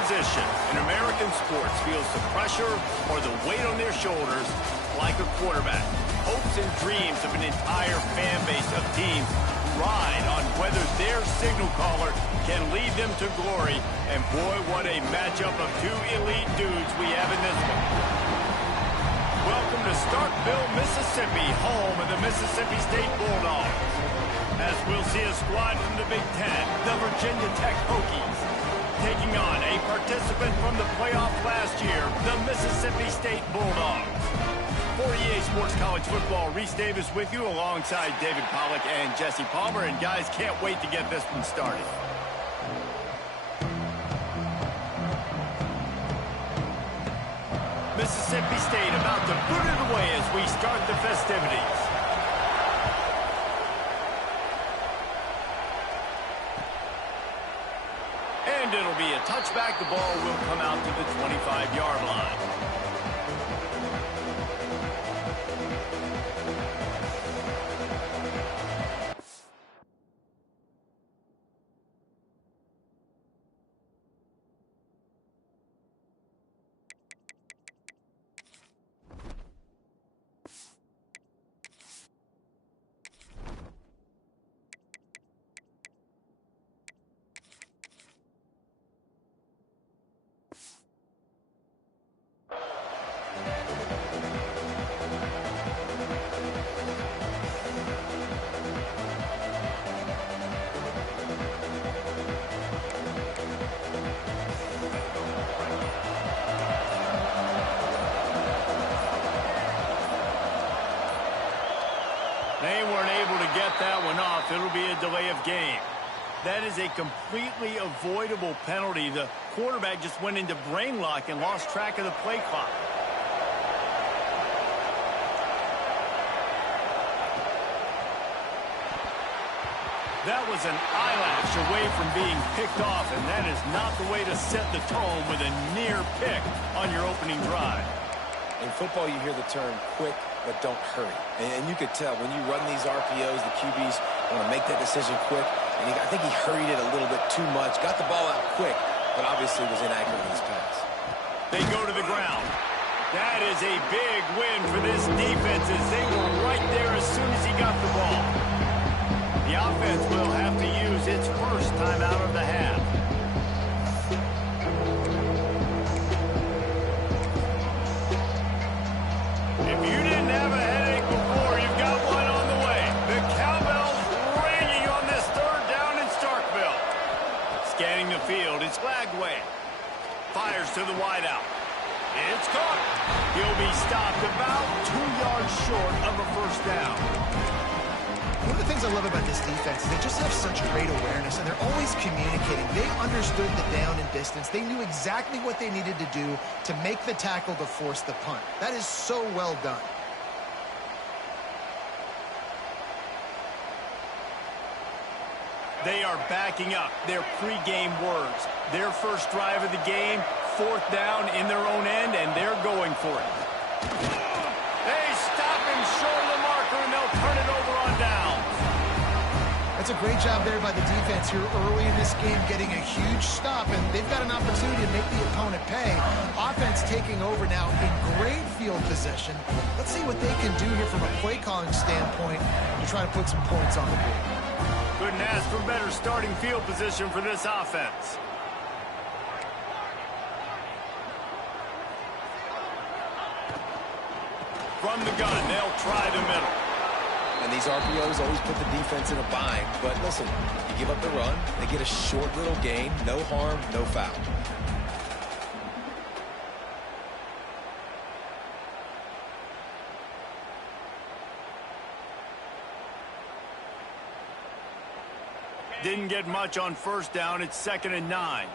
position in American sports feels the pressure or the weight on their shoulders like a quarterback. Hopes and dreams of an entire fan base of teams ride on whether their signal caller can lead them to glory. And boy, what a matchup of two elite dudes we have in this one. Welcome to Starkville, Mississippi, home of the Mississippi State Bulldogs. As we'll see a squad from the Big Ten, the Virginia Tech Hokies, taking on a participant from the playoff last year, the Mississippi State Bulldogs. For EA Sports College Football, Reese Davis with you alongside David Pollack and Jesse Palmer. And guys, can't wait to get this one started. Mississippi State about to boot it away as we start the festivities. And it'll be a touchback. The ball will come out to the 25-yard line. They weren't able to get that one off. It'll be a delay of game. That is a completely avoidable penalty. The quarterback just went into brain lock and lost track of the play clock. That was an eyelash away from being picked off, and that is not the way to set the tone with a near pick on your opening drive. In football, you hear the term quick, but don't hurry. And you could tell when you run these RPOs, the QBs want to make that decision quick. And I think he hurried it a little bit too much. Got the ball out quick, but obviously was inaccurate in his pass. They go to the ground. That is a big win for this defense as they were right there as soon as he got the ball. The offense will have to use its first timeout of the half. If you didn't have a headache before, you've got one on the way. The cowbell's ringing on this third down in Starkville. Scanning the field, it's Lagway. Fires to the wideout. It's caught. He'll be stopped about 2 yards short of a first down. One of the things I love about this defense is they just have such great awareness, and they're always communicating. They understood the down and distance. They knew exactly what they needed to do to make the tackle to force the punt. That is so well done. They are backing up their pregame words. Their first drive of the game, fourth down in their own end, and they're going for it. They stop him short of the marker, and they'll turn it over on down. That's a great job there by the defense here early in this game, getting a huge stop, and they've got an opportunity to make the opponent pay. Offense taking over now in great field position. Let's see what they can do here from a play-calling standpoint to try to put some points on the board. Couldn't ask for better starting field position for this offense. From the gun, they'll try the middle. And these RPOs always put the defense in a bind. But listen, you give up the run, they get a short little gain, no harm, no foul. Didn't get much on first down. It's 2nd and 9.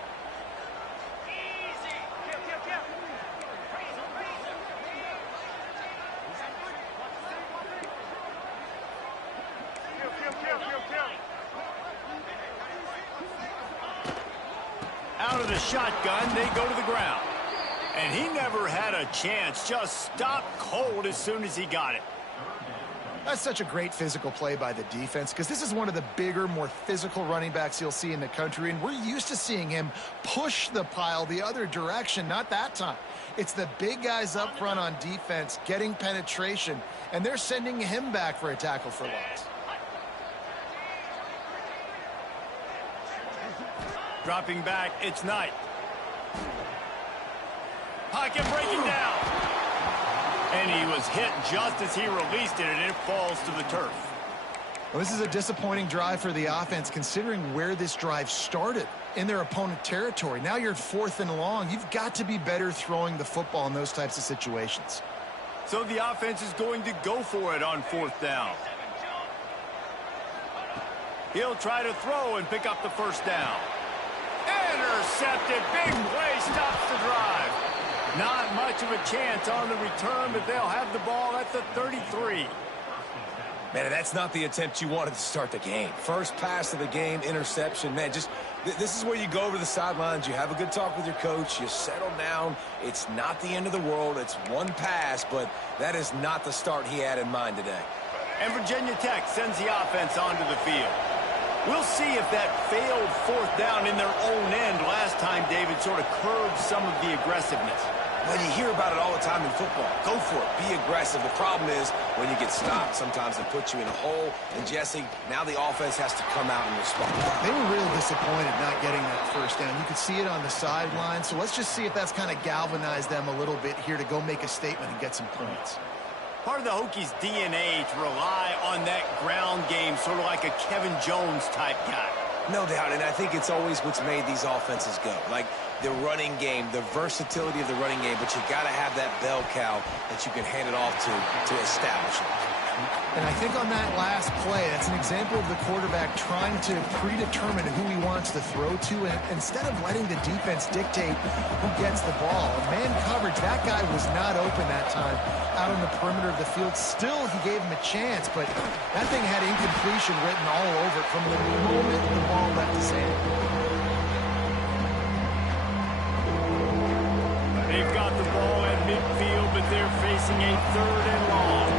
Out of the shotgun, they go to the ground. And he never had a chance. Just stopped cold as soon as he got it. That's such a great physical play by the defense because this is one of the bigger, more physical running backs you'll see in the country, and we're used to seeing him push the pile the other direction. Not that time. It's the big guys up front on defense getting penetration, and they're sending him back for a tackle for loss. Dropping back, it's Knight. Pocket breaking down. And he was hit just as he released it, and it falls to the turf. Well, this is a disappointing drive for the offense, considering where this drive started, in their opponent territory. Now you're 4th and long. You've got to be better throwing the football in those types of situations. So the offense is going to go for it on 4th down. He'll try to throw and pick up the first down. Intercepted. Big play stops the drive. Not much of a chance on the return, but they'll have the ball at the 33. Man, that's not the attempt you wanted to start the game. First pass of the game, interception. Man, just this is where you go over the sidelines. You have a good talk with your coach. You settle down. It's not the end of the world. It's one pass, but that is not the start he had in mind today. And Virginia Tech sends the offense onto the field. We'll see if that failed 4th down in their own end last time, David, sort of curbed some of the aggressiveness. Well, you hear about it all the time in football. Go for it. Be aggressive. The problem is when you get stopped, sometimes it puts you in a hole. And, Jesse, now the offense has to come out and respond. They were real disappointed not getting that first down. You could see it on the sideline. So let's just see if that's kind of galvanized them a little bit here to go make a statement and get some points. Part of the Hokies' DNA to rely on that ground game, sort of like a Kevin Jones type guy. No doubt, and I think it's always what's made these offenses go. Like the running game, the versatility of the running game, but you got to have that bell cow that you can hand it off to establish it. And I think on that last play, that's an example of the quarterback trying to predetermine who he wants to throw to, and instead of letting the defense dictate who gets the ball. Man coverage, that guy was not open that time out on the perimeter of the field. Still, he gave him a chance, but that thing had incompletion written all over it from the moment the ball left his hand. They've got the ball at midfield, but they're facing a 3rd and long.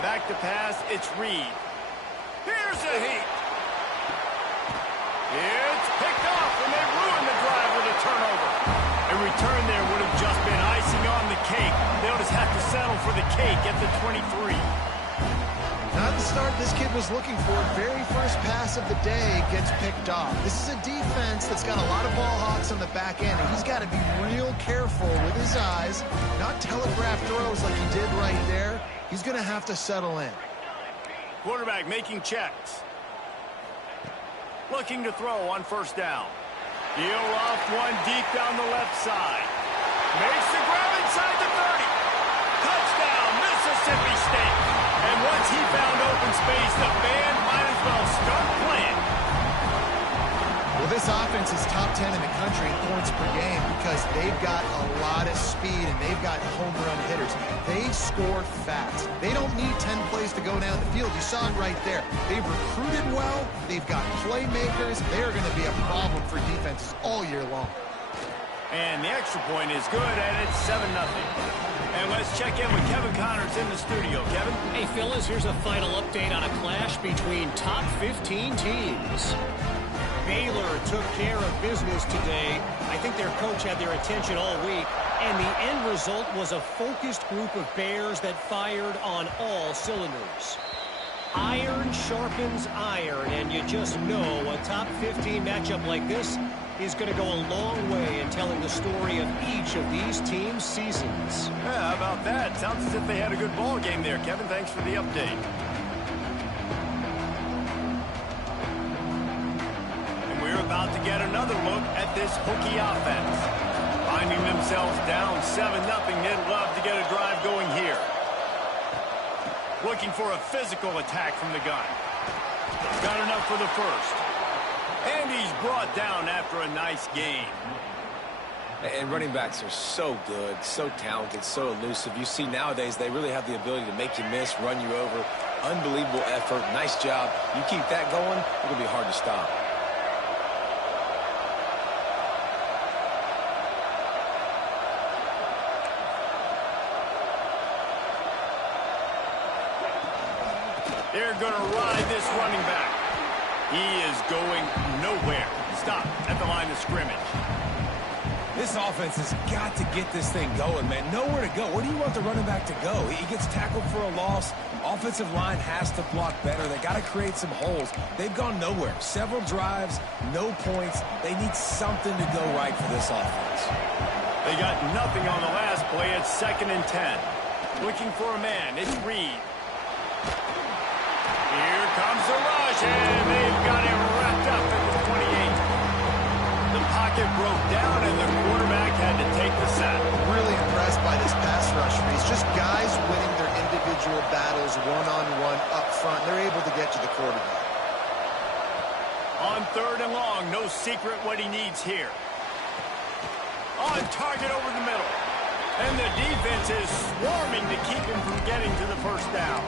Back to pass, it's Reed. Here's a heat. It's picked off, and they ruin the drive with a turnover. A return there would have just been icing on the cake. They'll just have to settle for the cake at the 23. Not the start this kid was looking for. Very first pass of the day gets picked off. This is a defense that's got a lot of ball hawks on the back end, and he's got to be real careful with his eyes, not telegraph throws like he did right there. He's going to have to settle in. Quarterback making checks. Looking to throw on 1st down. He'll off one deep down the left side. Makes the grab inside the 30. Touchdown, Mississippi State. And once he found open space, the band might as well start playing. Well, this offense is top 10 in the country in points per game because they've got a lot of speed and they've got home run hitters. They score fast. They don't need 10 plays to go down the field. You saw it right there. They've recruited well. They've got playmakers. They are going to be a problem for defenses all year long. And the extra point is good, and it's 7-0. And let's check in with Kevin Connors in the studio. Kevin? Hey, fellas, here's a final update on a clash between top 15 teams. Baylor took care of business today. I think their coach had their attention all week, and the end result was a focused group of Bears that fired on all cylinders. Iron sharpens iron, and you just know a top 15 matchup like this is going to go a long way in telling the story of each of these teams' seasons. Yeah, how about that? Sounds as if they had a good ball game there, Kevin. Thanks for the update. And we're about to get another look at this Hokie offense. Finding themselves down 7-0, they'd love to get a drive going here. Looking for a physical attack from the gun. Got enough for the first. And he's brought down after a nice game. And running backs are so good, so talented, so elusive. You see nowadays they really have the ability to make you miss, run you over, Unbelievable effort. Nice job. You keep that going, it'll be hard to stop. They're going to ride this running back. He is going nowhere. Stop at the line of scrimmage. This offense has got to get this thing going, man. Nowhere to go. Where do you want the running back to go? He gets tackled for a loss. Offensive line has to block better. They got to create some holes. They've gone nowhere. Several drives, no points. They need something to go right for this offense. They got nothing on the last play. It's 2nd and 10. Looking for a man. It's Reed. Here comes the rush, and they've got him wrapped up at the 28. The pocket broke down, and the quarterback had to take the sack. Really impressed by this pass rush, Reese. Just guys winning their individual battles one-on-one up front. They're able to get to the quarterback. On 3rd and long, no secret what he needs here. On target over the middle. And the defense is swarming to keep him from getting to the first down.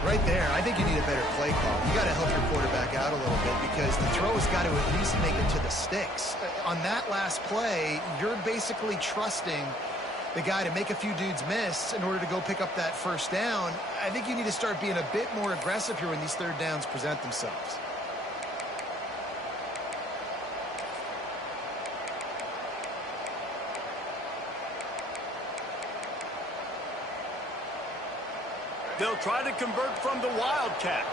Right there, I think you need a better play call. You got to help your quarterback out a little bit because the throw has got to at least make it to the sticks. On that last play, you're basically trusting the guy to make a few dudes miss in order to go pick up that first down. I think you need to start being a bit more aggressive here when these 3rd downs present themselves. They'll try to convert from the Wildcat.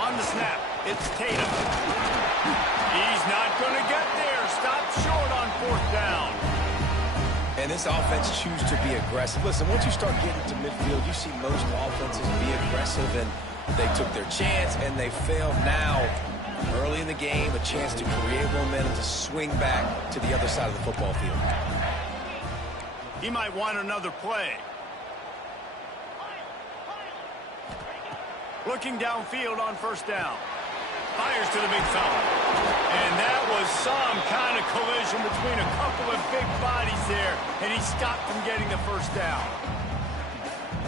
On the snap, it's Tatum. He's not going to get there. Stopped short on 4th down. And this offense chooses to be aggressive. Listen, once you start getting to midfield, you see most offenses be aggressive, and they took their chance, and they failed now. Early in the game, a chance to create momentum to swing back to the other side of the football field. He might want another play. Looking downfield on 1st down. Fires to the big fella. And that was some kind of collision between a couple of big bodies there, and he stopped from getting the first down.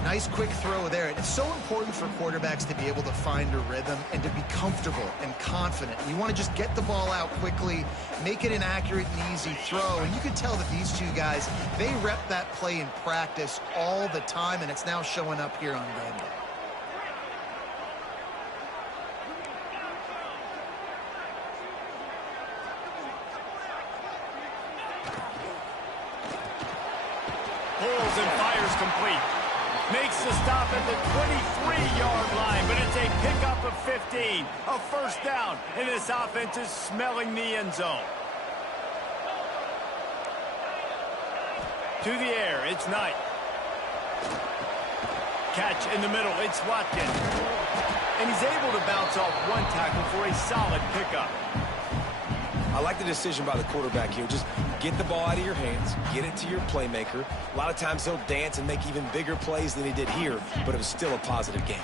Nice quick throw there. It's so important for quarterbacks to be able to find a rhythm and to be comfortable and confident. You want to just get the ball out quickly, make it an accurate and easy throw. And you can tell that these two guys, they rep that play in practice all the time, and it's now showing up here on game day. Pulls and fires complete. Makes the stop at the 23-yard line, but it's a pickup of 15. A first down, and this offense is smelling the end zone. To the air, it's Knight. Catch in the middle, it's Watkins. And he's able to bounce off one tackle for a solid pickup. I like the decision by the quarterback here. Just get the ball out of your hands, get it to your playmaker. A lot of times he'll dance and make even bigger plays than he did here, but it was still a positive game.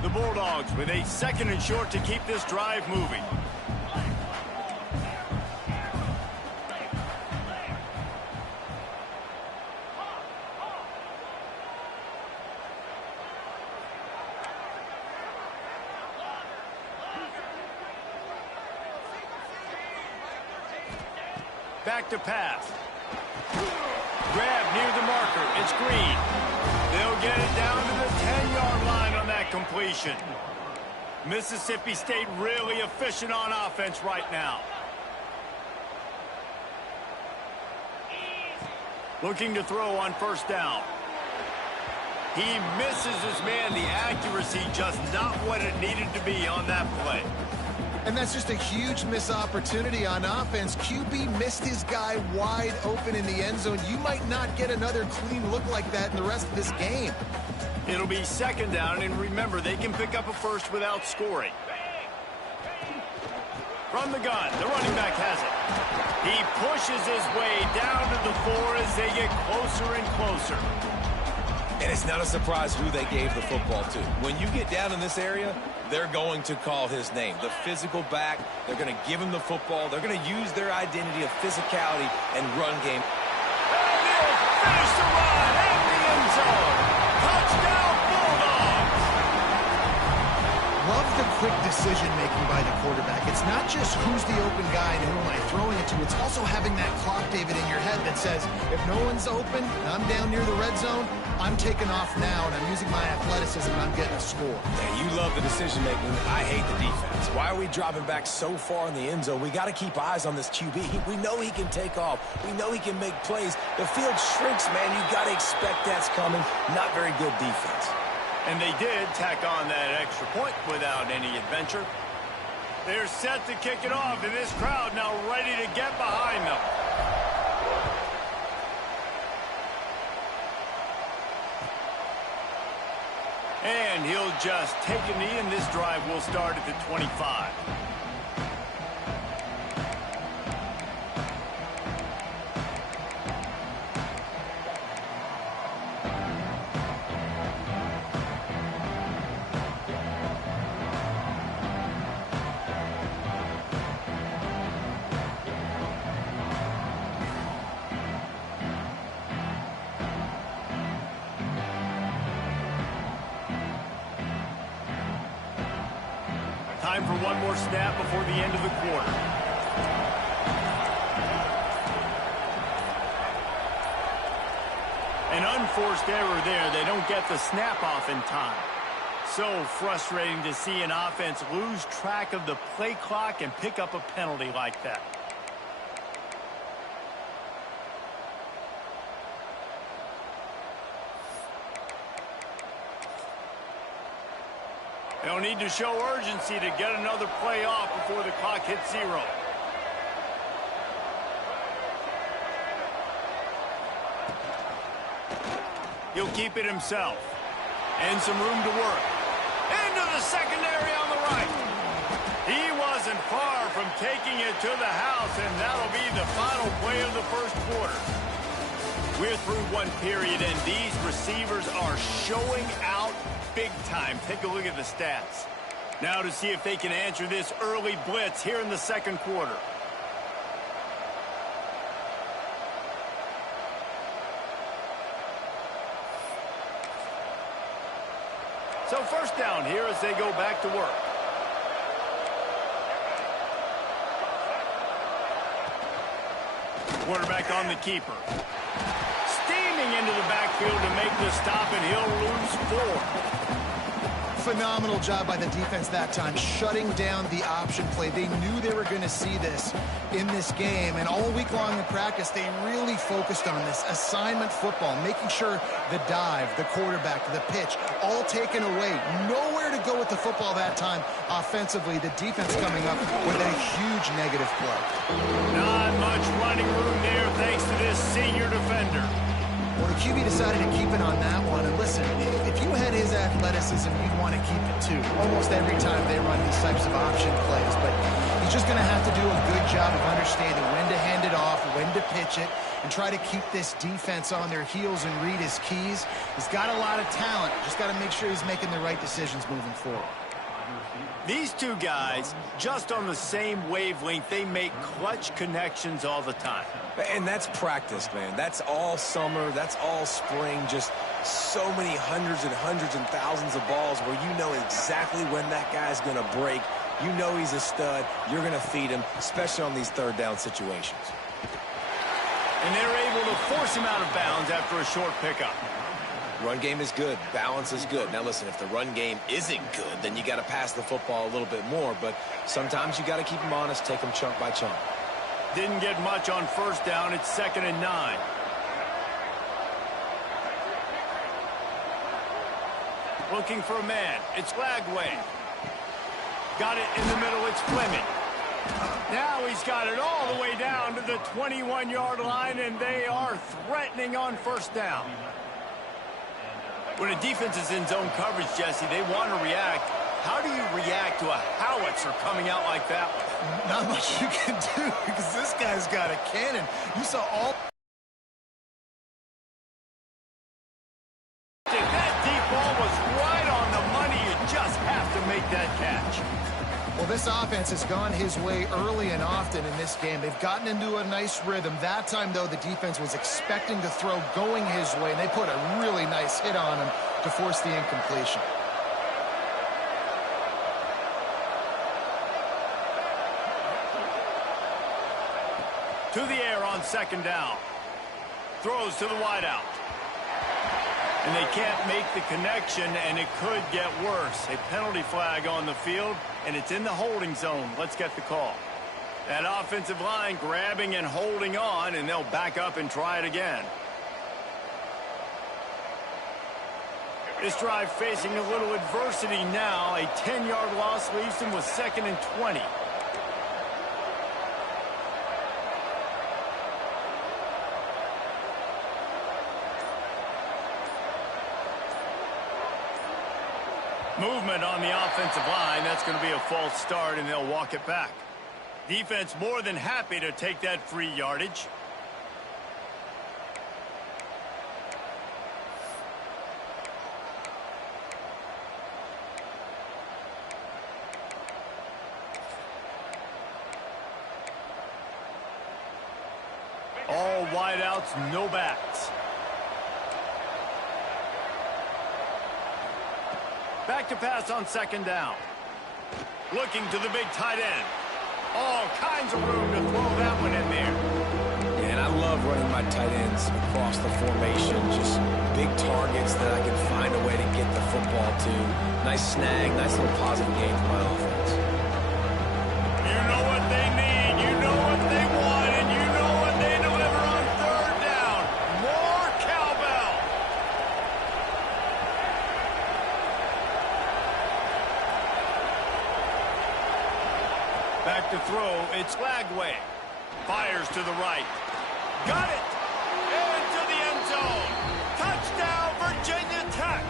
The Bulldogs with a 2nd and short to keep this drive moving. Back to pass. Grab near the marker. It's Green. They'll get it down to the 10-yard line on that completion. Mississippi State really efficient on offense right now. Looking to throw on 1st down. He misses his man. The accuracy just not what it needed to be on that play. And that's just a huge missed opportunity on offense. QB missed his guy wide open in the end zone. You might not get another clean look like that in the rest of this game. It'll be 2nd down, and remember, they can pick up a first without scoring. From the gun, the running back has it. He pushes his way down to the 4 as they get closer and closer. And it's not a surprise who they gave the football to. When you get down in this area, they're going to call his name. The physical back, they're going to give him the football. They're going to use their identity of physicality and run game. And he'll finish the run in the end zone. Touchdown, Bulldogs! Love the quick decision-making by the quarterback. It's not just who's the open guy and who am I throwing it to. It's also having that clock, David, in your head that says, if no one's open and I'm down near the red zone, I'm taking off now, and I'm using my athleticism, and I'm getting a score. Yeah, you love the decision-making. I hate the defense. Why are we dropping back so far in the end zone? We got to keep eyes on this QB. We know he can take off. We know he can make plays. The field shrinks, man. You got to expect that's coming. Not very good defense. And they did tack on that extra point without any adventure. They're set to kick it off, and this crowd now ready to get behind them. And he'll just take a knee, and this drive will start at the 25. Time for one more snap before the end of the quarter. An unforced error there. They don't get the snap off in time. So frustrating to see an offense lose track of the play clock and pick up a penalty like that. They'll need to show urgency to get another play off before the clock hits 0. He'll keep it himself. And some room to work. Into the secondary on the right. He wasn't far from taking it to the house, and that'll be the final play of the first quarter. We're through one period, and these receivers are showing out big time. Take a look at the stats. Now to see if they can answer this early blitz here in the second quarter. So first down here as they go back to work. Quarterback on the keeper. Steaming into the backfield to make the stop, and he'll lose 4. Phenomenal job by the defense that time, shutting down the option play. They knew they were going to see this in this game, and all week long in practice, they really focused on this assignment football, making sure the dive, the quarterback, the pitch, all taken away. Nowhere to go with the football that time offensively. The defense coming up with a huge negative play. Not much running room there thanks to this senior defender. Well, the QB decided to keep it on that one. And listen, if you had his athleticism, you'd want to keep it too. Almost every time they run these types of option plays. But he's just going to have to do a good job of understanding when to hand it off, when to pitch it, and try to keep this defense on their heels and read his keys. He's got a lot of talent. Just got to make sure he's making the right decisions moving forward. These two guys, just on the same wavelength, they make clutch connections all the time. And that's practice, man. That's all summer. That's all spring. Just so many hundreds and thousands of balls where you know exactly when that guy's going to break. You know he's a stud. You're going to feed him, especially on these third down situations. And they're able to force him out of bounds after a short pickup. Run game is good. Balance is good. Now, listen, if the run game isn't good, then you got to pass the football a little bit more. But sometimes you got to keep them honest, take them chunk by chunk. Didn't get much on first down. It's 2nd and 9. Looking for a man. It's Lagway. Got it in the middle. It's Fleming. Now he's got it all the way down to the 21-yard line, and they are threatening on first down. When a defense is in zone coverage, Jesse, they want to react. How do you react to a howitzer coming out like that one? Not much you can do because this guy's got a cannon. You saw all... make that catch. Well, this offense has gone his way early and often in this game. They've gotten into a nice rhythm. That time, though, the defense was expecting to throw going his way, and they put a really nice hit on him to force the incompletion. To the air on second down. Throws to the wideout. And they can't make the connection, and it could get worse. A penalty flag on the field, and it's in the holding zone. Let's get the call. That offensive line grabbing and holding on, and they'll back up and try it again. This drive facing a little adversity now. A 10-yard loss leaves them with 2nd and 20. Movement on the offensive line. That's going to be a false start, and they'll walk it back. Defense more than happy to take that free yardage. All wideouts, no backs. Back to pass on second down. Looking to the big tight end. All kinds of room to throw that one in there. And I love running my tight ends across the formation. Just big targets that I can find a way to get the football to. Nice snag, nice little positive game for my offense. You know what they need, you know what they want, and you know what they deliver on third down. More cowbell. Back to throw, it's Lagway. Fires to the right. Got it! Into the end zone. Touchdown, Virginia Tech!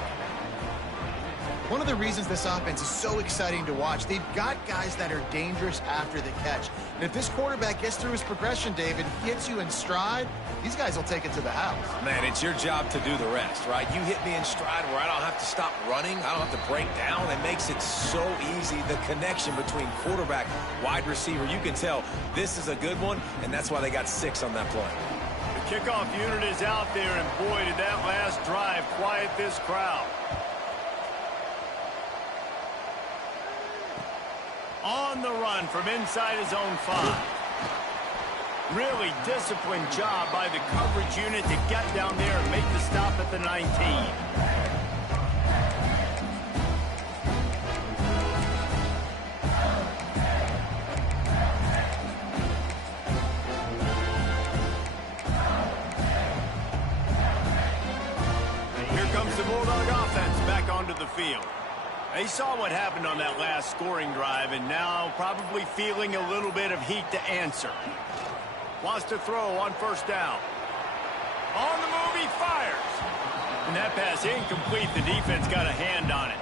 One of the reasons this offense is so exciting to watch, they've got guys that are dangerous after the catch. And if this quarterback gets through his progression, David, hits you in stride, these guys will take it to the house. Man, it's your job to do the rest, right? You hit me in stride where I don't have to stop running. I don't have to break down. It makes it so easy. The connection between quarterback, wide receiver, you can tell this is a good one, and that's why they got 6 on that play. The kickoff unit is out there, and boy, did that last drive quiet this crowd. On the run from inside his own 5. Really disciplined job by the coverage unit to get down there and make the stop at the 19. Here comes the Bulldog offense back onto the field. They saw what happened on that last scoring drive, and now probably feeling a little bit of heat to answer. Wants to throw on first down. On the move, he fires. And that pass incomplete. The defense got a hand on it.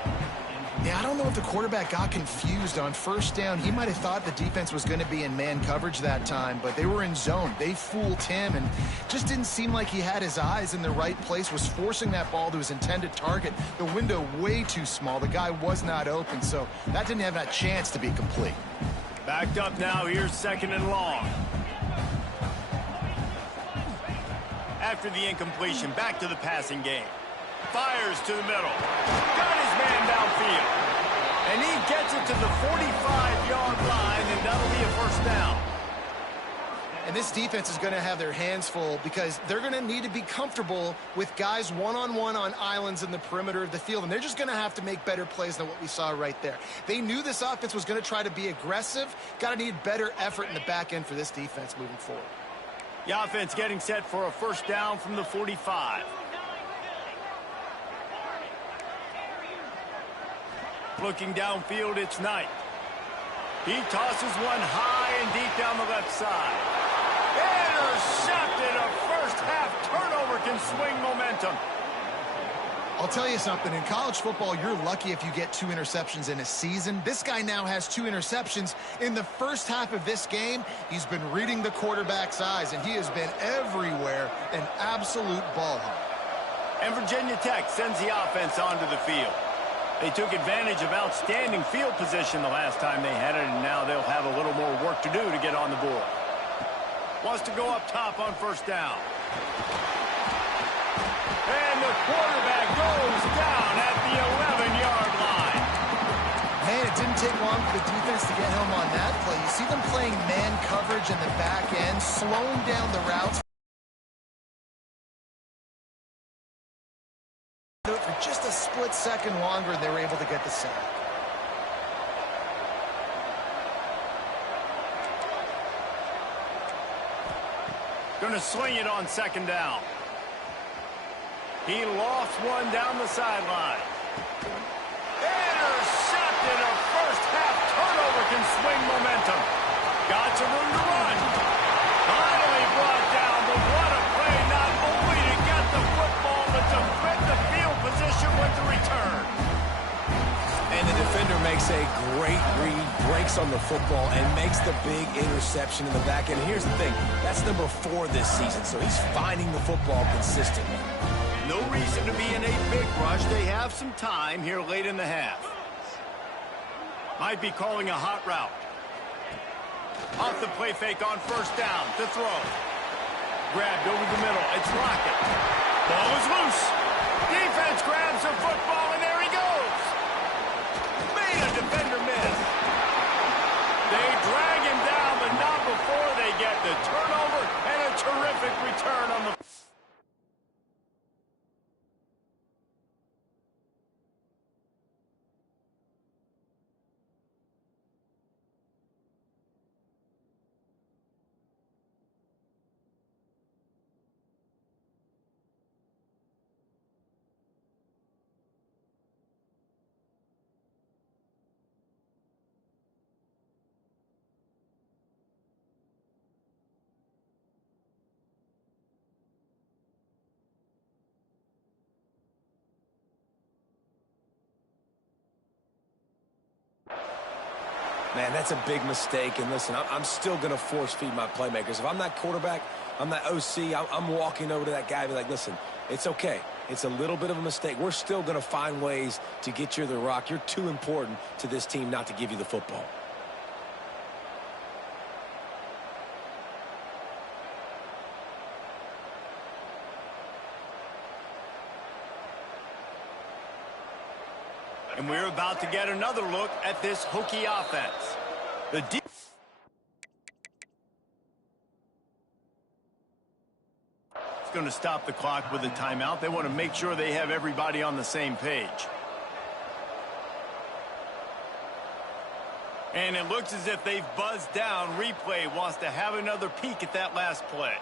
Yeah, I don't know if the quarterback got confused on first down. He might have thought the defense was going to be in man coverage that time, but they were in zone. They fooled him and just didn't seem like he had his eyes in the right place, was forcing that ball to his intended target. The window way too small. The guy was not open, so that didn't have that chance to be complete. Backed up now. Here's 2nd and long. After the incompletion, back to the passing game. Fires to the middle. Got his man downfield. And he gets it to the 45-yard line, and that'll be a first down. And this defense is going to have their hands full because they're going to need to be comfortable with guys one-on-one on islands in the perimeter of the field. And they're just going to have to make better plays than what we saw right there. They knew this offense was going to try to be aggressive. Got to need better effort in the back end for this defense moving forward. The offense getting set for a first down from the 45. Looking downfield, it's Knight. He tosses one high and deep down the left side. Intercepted. A first-half turnover can swing momentum. I'll tell you something. In college football, you're lucky if you get 2 interceptions in a season. This guy now has 2 interceptions. In the first half of this game, he's been reading the quarterback's eyes, and he has been everywhere, an absolute ball hawk. And Virginia Tech sends the offense onto the field. They took advantage of outstanding field position the last time they had it, and now they'll have a little more work to do to get on the board. Wants to go up top on first down. And the quarterback goes down at the 11-yard line. Man, it didn't take long for the defense to get home on that play. You see them playing man coverage in the back end, slowing down the routes. For just a split second longer, they were able to get the sack. Going to swing it on second down. He lost one down the sideline. Intercepted. A first-half turnover can swing momentum. Got some room to run. Finally brought down, but what a play, not only to get the football, but to fit the field position with the return. And the defender makes a great read, breaks on the football, and makes the big interception in the back end. Here's the thing, that's number 4 this season, so he's finding the football consistently. No reason to be in a big rush. They have some time here late in the half. Might be calling a hot route. Off the play fake on first down to throw. Grabbed over the middle. It's Lockett. Ball is loose. Defense grabs the football, and there he goes. Made a defender miss. They drag him down, but not before they get the turnover and a terrific return on the... Man, that's a big mistake. And listen, I'm still going to force feed my playmakers. If I'm that quarterback, I'm that OC, I'm walking over to that guy and be like, listen, it's okay. It's a little bit of a mistake. We're still going to find ways to get you the rock. You're too important to this team not to give you the football. And we're about to get another look at this Hokie offense. It's going to stop the clock with a timeout. They want to make sure they have everybody on the same page. And it looks as if they've buzzed down. Replay wants to have another peek at that last play.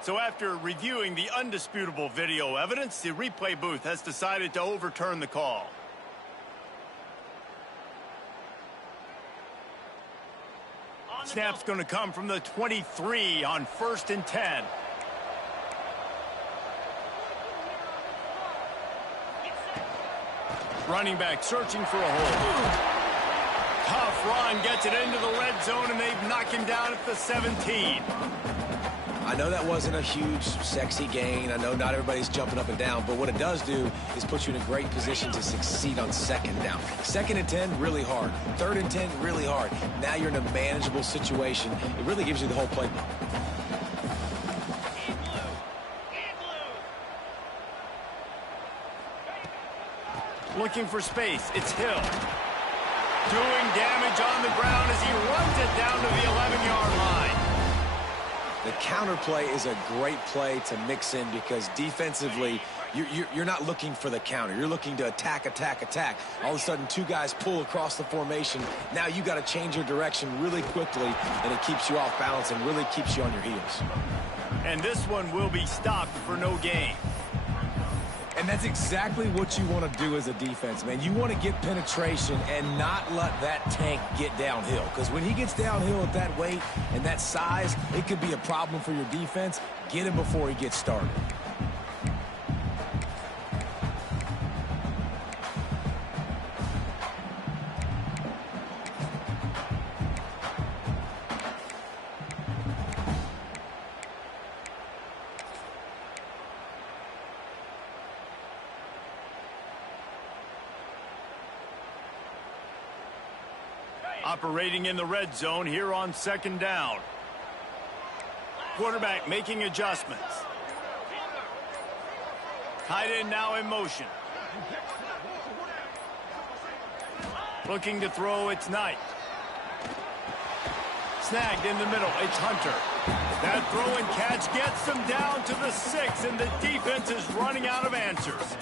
So after reviewing the undisputable video evidence, the replay booth has decided to overturn the call. Snap's going to come from the 23 on 1st and 10. Running back searching for a hole. Tough run, gets it into the red zone, and they've knocked him down at the 17. I know that wasn't a huge, sexy gain. I know not everybody's jumping up and down, but what it does do is put you in a great position to succeed on 2nd down. 2nd and 10, really hard. 3rd and 10, really hard. Now you're in a manageable situation. It really gives you the whole playbook. Looking for space. It's Hill. Doing damage on the ground as he runs it down to the 11-yard line. The counter play is a great play to mix in because defensively, you're not looking for the counter. You're looking to attack, attack, attack. All of a sudden, 2 guys pull across the formation. Now you got to change your direction really quickly, and it keeps you off balance and really keeps you on your heels. And this one will be stopped for no gain. And that's exactly what you want to do as a defense, man. You want to get penetration and not let that tank get downhill. Because when he gets downhill at that weight and that size, it could be a problem for your defense. Get him before he gets started. Operating in the red zone here on 2nd down. Quarterback making adjustments. Tight end now in motion. Looking to throw, it's Knight. Snagged in the middle, it's Hunter. That throw and catch gets them down to the 6, and the defense is running out of answers.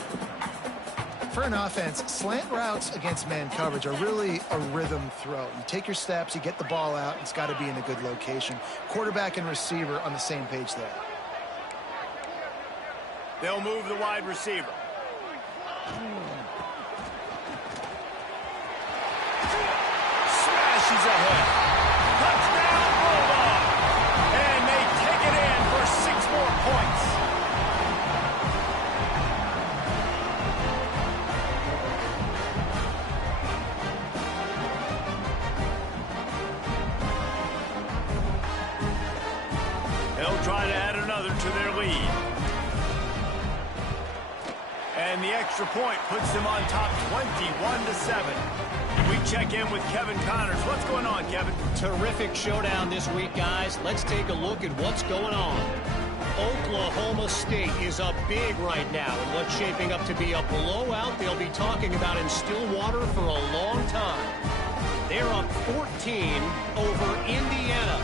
For an offense, slant routes against man coverage are really a rhythm throw. You take your steps, you get the ball out, it's got to be in a good location. Quarterback and receiver on the same page there. They'll move the wide receiver. Smashes ahead. Touchdown, Bulldog. And they take it in for 6 more points. They'll try to add another to their lead. And the extra point puts them on top 21-7. We check in with Kevin Connors. What's going on, Kevin? Terrific showdown this week, guys. Let's take a look at what's going on. Oklahoma State is up big right now in what's shaping up to be a blowout they'll be talking about in Stillwater for a long time. They're up 14 over Indiana.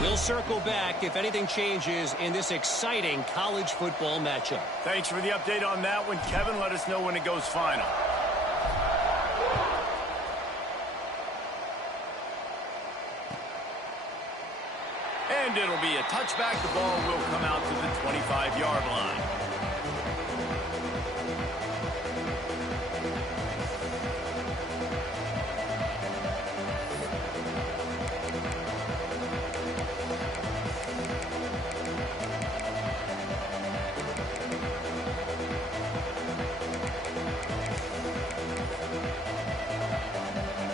We'll circle back if anything changes in this exciting college football matchup. Thanks for the update on that one, Kevin. Let us know when it goes final. And it'll be a touchback. The ball will come out to the 25-yard line.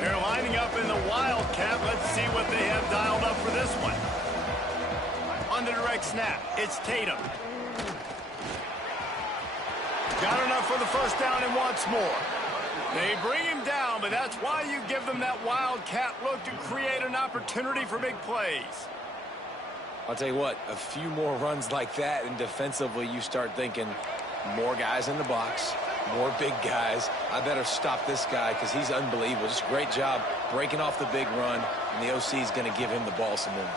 They're lining up in the Wildcat. Let's see what they have dialed up for this one. On the direct snap, it's Tatum. Got enough for the first down and wants more. They bring him down, but that's why you give them that Wildcat look to create an opportunity for big plays. I'll tell you what, a few more runs like that, and defensively you start thinking more guys in the box, more big guys. I better stop this guy because he's unbelievable. Just a great job breaking off the big run, and the OC is going to give him the ball some more.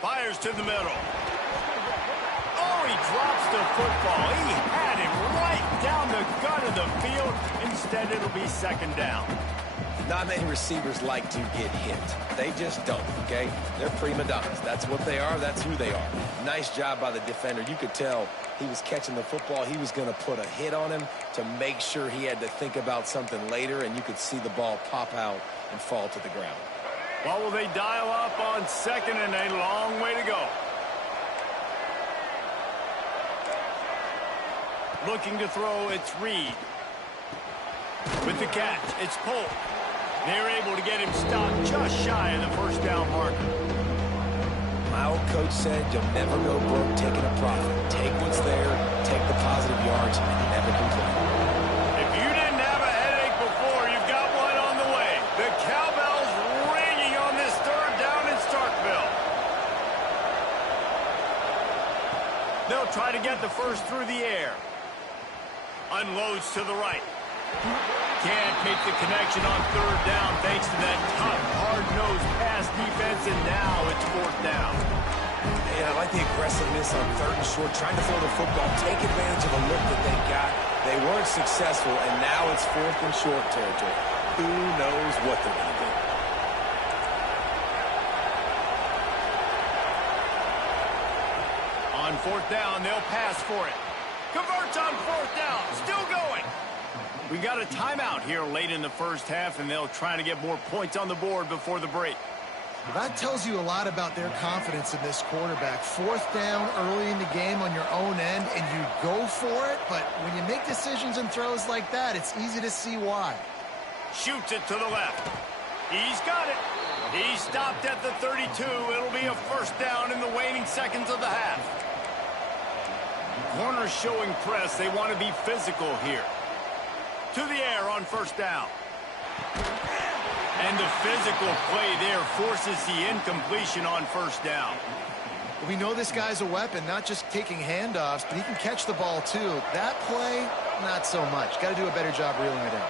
Fires to the middle. Oh, he drops the football. He had him right down the gut of the field. Instead, it'll be 2nd down. Not many receivers like to get hit. They just don't, okay? They're prima donnas. That's what they are. That's who they are. Nice job by the defender. You could tell he was catching the football. He was going to put a hit on him to make sure he had to think about something later, and you could see the ball pop out and fall to the ground. What will they dial up on 2nd and a long way to go? Looking to throw, it's Reed. With the catch, it's Polk. They're able to get him stopped just shy of the first down marker. My old coach said you'll never go broke taking a profit. Take what's there, take the positive yards, and never complain. If you didn't have a headache before, you've got one on the way. The cowbell's ringing on this 3rd down in Starkville. They'll try to get the first through the air. Unloads to the right. Can't make the connection on 3rd down thanks to that tough, hard-nosed pass defense, and now it's 4th down. Yeah, I like the aggressiveness on 3rd and short, trying to throw the football, take advantage of a look that they got. They weren't successful, and now it's 4th and short territory. Who knows what they're going to do? On 4th down, they'll pass for it. Converts on 4th down, still going. We got a timeout here late in the first half, and they'll try to get more points on the board before the break. That tells you a lot about their confidence in this quarterback. 4th down early in the game on your own end, and you go for it, but when you make decisions and throws like that, it's easy to see why. Shoots it to the left. He's got it. He stopped at the 32. It'll be a first down in the waning seconds of the half. Corners showing press. They want to be physical here. To the air on 1st down. And the physical play there forces the incompletion on first down. We know this guy's a weapon, not just taking handoffs, but he can catch the ball too. That play, not so much. Got to do a better job reeling it in.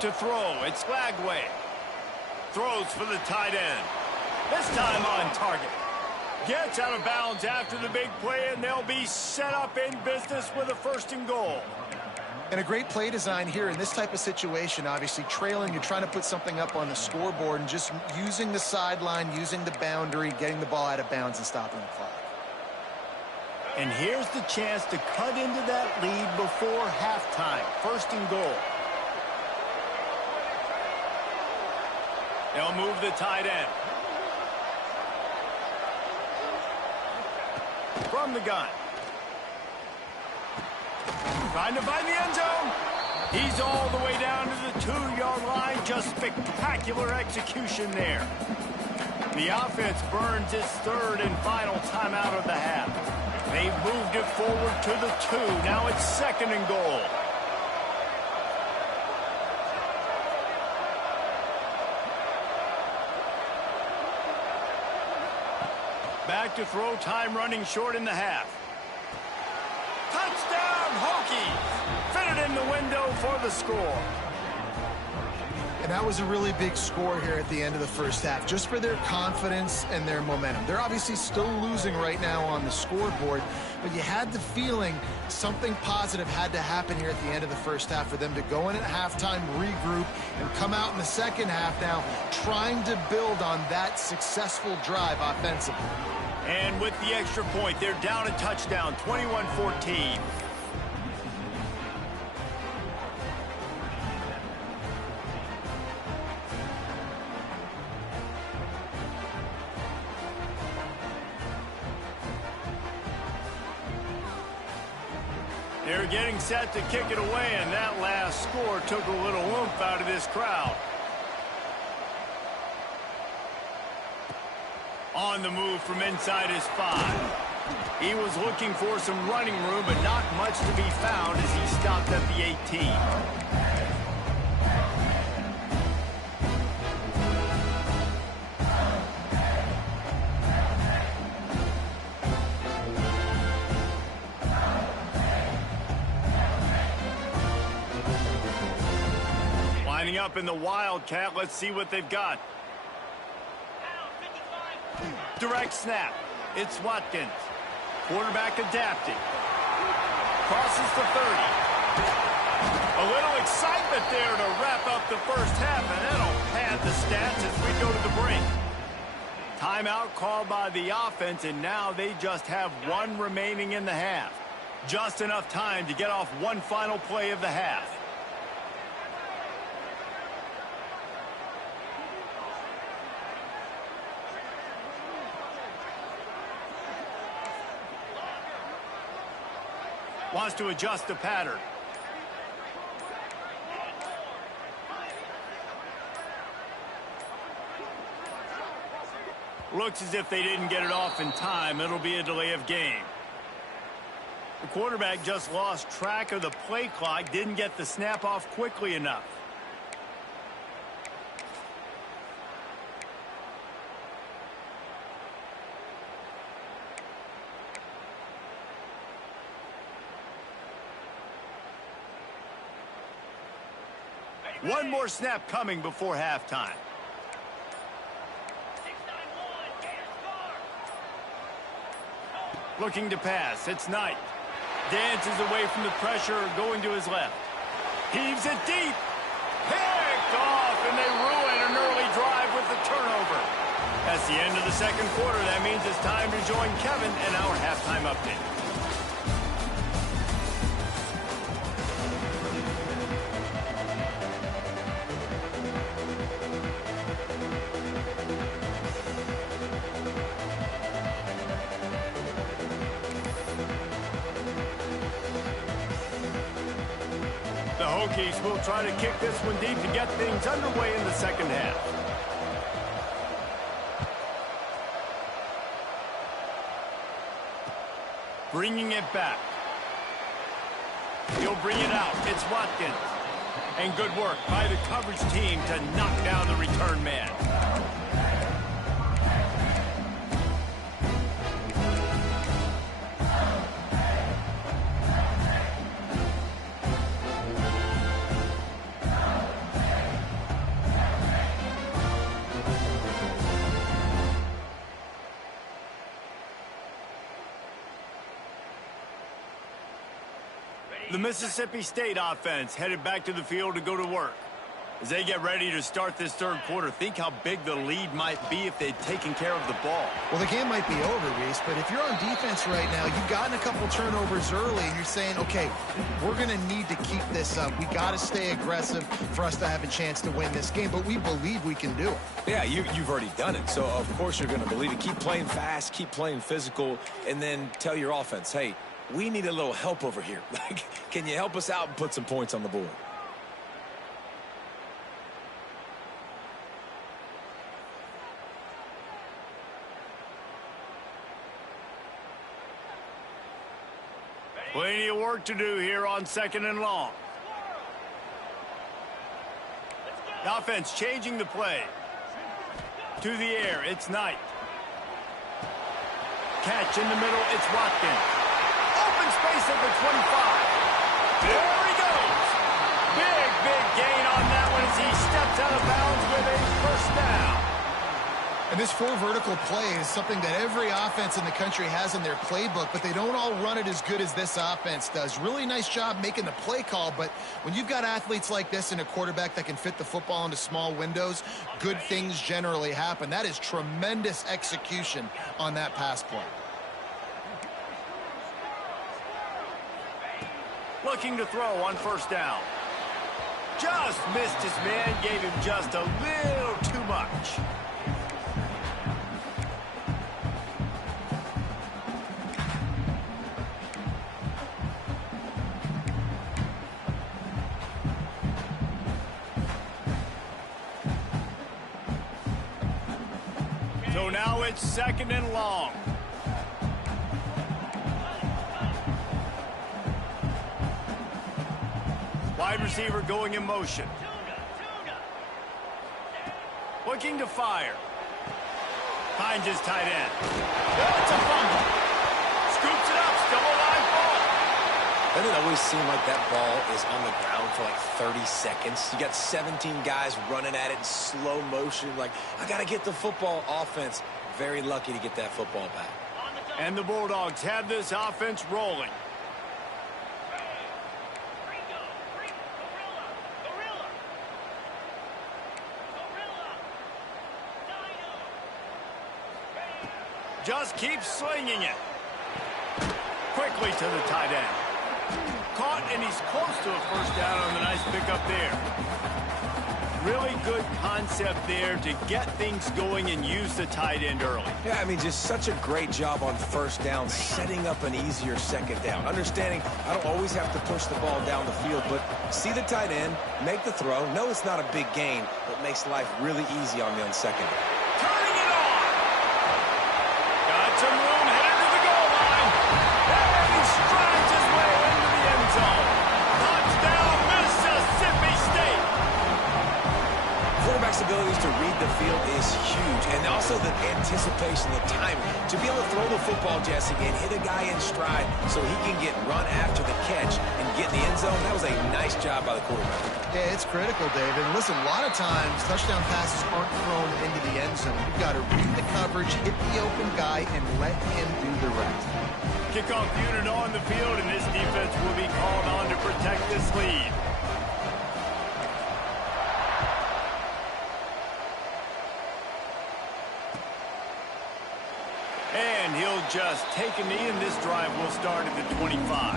To throw, it's Lagway. Throws for the tight end. This time on target. Gets out of bounds after the big play, and they'll be set up in business with a 1st and goal. And a great play design here in this type of situation. Obviously trailing, you're trying to put something up on the scoreboard and just using the sideline, using the boundary, getting the ball out of bounds and stopping the clock. And here's the chance to cut into that lead before halftime. 1st and goal. They'll move the tight end. From the gun. Trying to find the end zone. He's all the way down to the 2-yard line. Just spectacular execution there. The offense burns its 3rd and final timeout of the half. They've moved it forward to the 2. Now it's 2nd and goal. Back to throw, time running short in the half. Touchdown, Hokies! Fitted in the window for the score. And that was a really big score here at the end of the first half, just for their confidence and their momentum. They're obviously still losing right now on the scoreboard, but you had the feeling something positive had to happen here at the end of the first half for them to go in at halftime, regroup, and come out in the second half now trying to build on that successful drive offensively. And with the extra point, they're down a touchdown, 21-14. They're getting set to kick it away, and that last score took a little oomph out of this crowd. On the move from inside his 5. He was looking for some running room, but not much to be found as he stopped at the 18. Lining up in the Wildcat, let's see what they've got. Direct snap. It's Watkins. Quarterback adapting. Crosses the 30. A little excitement there to wrap up the first half, and that'll pad the stats as we go to the break. Timeout called by the offense, and now they just have 1 remaining in the half. Just enough time to get off one final play of the half. Wants to adjust the pattern. Looks as if they didn't get it off in time. It'll be a delay of game. The quarterback just lost track of the play clock, didn't get the snap off quickly enough. One more snap coming before halftime. Looking to pass. It's Knight. Dances away from the pressure, going to his left. Heaves it deep. Picked off, and they ruin an early drive with the turnover. That's the end of the second quarter. That means it's time to join Kevin in our halftime update. Hokies will try to kick this one deep to get things underway in the second half. Bringing it back. He'll bring it out. It's Watkins. And good work by the coverage team to knock down the return man. The Mississippi State offense headed back to the field to go to work. As they get ready to start this third quarter, think how big the lead might be if they'd taken care of the ball. Well, the game might be over, Reese, but if you're on defense right now, you've gotten a couple turnovers early, and you're saying, okay, we're going to need to keep this up. We got to stay aggressive for us to have a chance to win this game, but we believe we can do it. Yeah, you've already done it, so of course you're going to believe it. Keep playing fast, keep playing physical, and then tell your offense, hey, we need a little help over here. Like, can you help us out and put some points on the board? Plenty of work to do here on 2nd and long. The offense changing the play. To the air, it's Knight. Catch in the middle, it's Watkins. Open space at the 25. There he goes. Big gain on that one as he steps out of bounds with a first down. And this 4 vertical play is something that every offense in the country has in their playbook, but they don't all run it as good as this offense does. Really nice job making the play call, but when you've got athletes like this and a quarterback that can fit the football into small windows, good things generally happen. That is tremendous execution on that pass play. Looking to throw on first down. Just missed his man, gave him just a little too much. So now it's 2nd and long. Wide receiver going in motion. Looking to fire. Finds his tight end. That's a fumble. Scoops it up. Still a live ball. Doesn't it always seem like that ball is on the ground for like 30 seconds? You got 17 guys running at it in slow motion. Like, I got to get the football. Offense, very lucky to get that football back. And the Bulldogs have this offense rolling. Just keeps slinging it. Quickly to the tight end. Caught, and he's close to a first down on the nice pickup there. Really good concept there to get things going and use the tight end early. Yeah, I mean, just such a great job on first down, setting up an easier second down. Understanding I don't always have to push the ball down the field, but see the tight end, make the throw. No, it's not a big gain, but makes life really easy on me on second down. Turning it on. Got some room, headed to the goal line. And he strides his way into the end zone. Touchdown, Mississippi State. Quarterback's abilities to read the field is huge, and also the anticipation, the timing. To be able to throw the football, Jesse, and hit a guy in stride so he can get run after the catch and get in the end zone, that was a nice job by the quarterback. Yeah, it's critical, David. Listen, a lot of times touchdown passes aren't thrown into the end zone. You've got to read the coverage, hit the open guy, and let him do the rest. Kickoff unit on the field, and this defense will be called on to protect this lead. And he'll just take a knee, and this drive will start at the 25.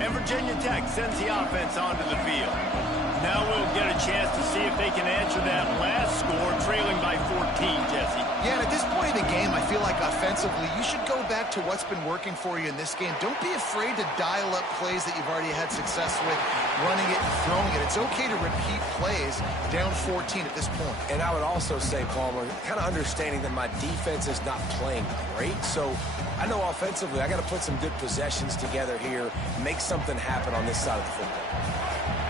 And Virginia Tech sends the offense onto the field. Now we'll get a chance to see if they can answer that last score, trailing by 14, Jesse. Yeah, and at this point in the game, I feel like offensively, you should go back to what's been working for you in this game. Don't be afraid to dial up plays that you've already had success with, running it and throwing it. It's okay to repeat plays down 14 at this point. And I would also say, Palmer, kind of understanding that my defense is not playing great. So I know offensively I got to put some good possessions together here, make something happen on this side of the football.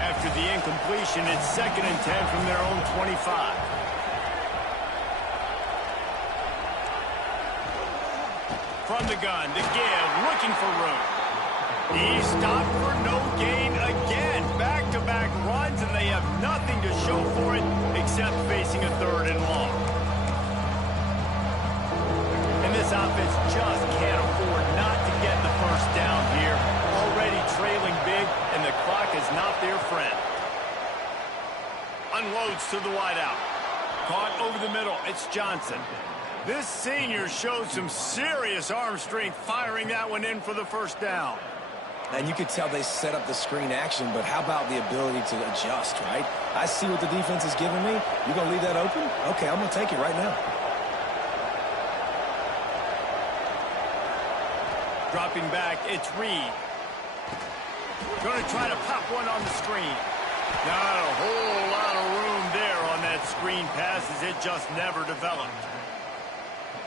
After the incompletion, it's 2nd and 10 from their own 25. From the gun to give, looking for room. He's stopped for no gain again. Back-to-back runs, and they have nothing to show for it except facing a 3rd and long. And this offense just can't afford not to get the first down here. Already trailing big, and the clock is not their friend. Unloads to the wideout. Caught over the middle. It's Johnson. This senior showed some serious arm strength firing that one in for the first down. And you could tell they set up the screen action, but how about the ability to adjust, right? I see what the defense is giving me. You're going to leave that open? Okay, I'm going to take it right now. Dropping back, it's Reed. Going to try to pop one on the screen. Not a whole lot of room there on that screen pass as it just never developed.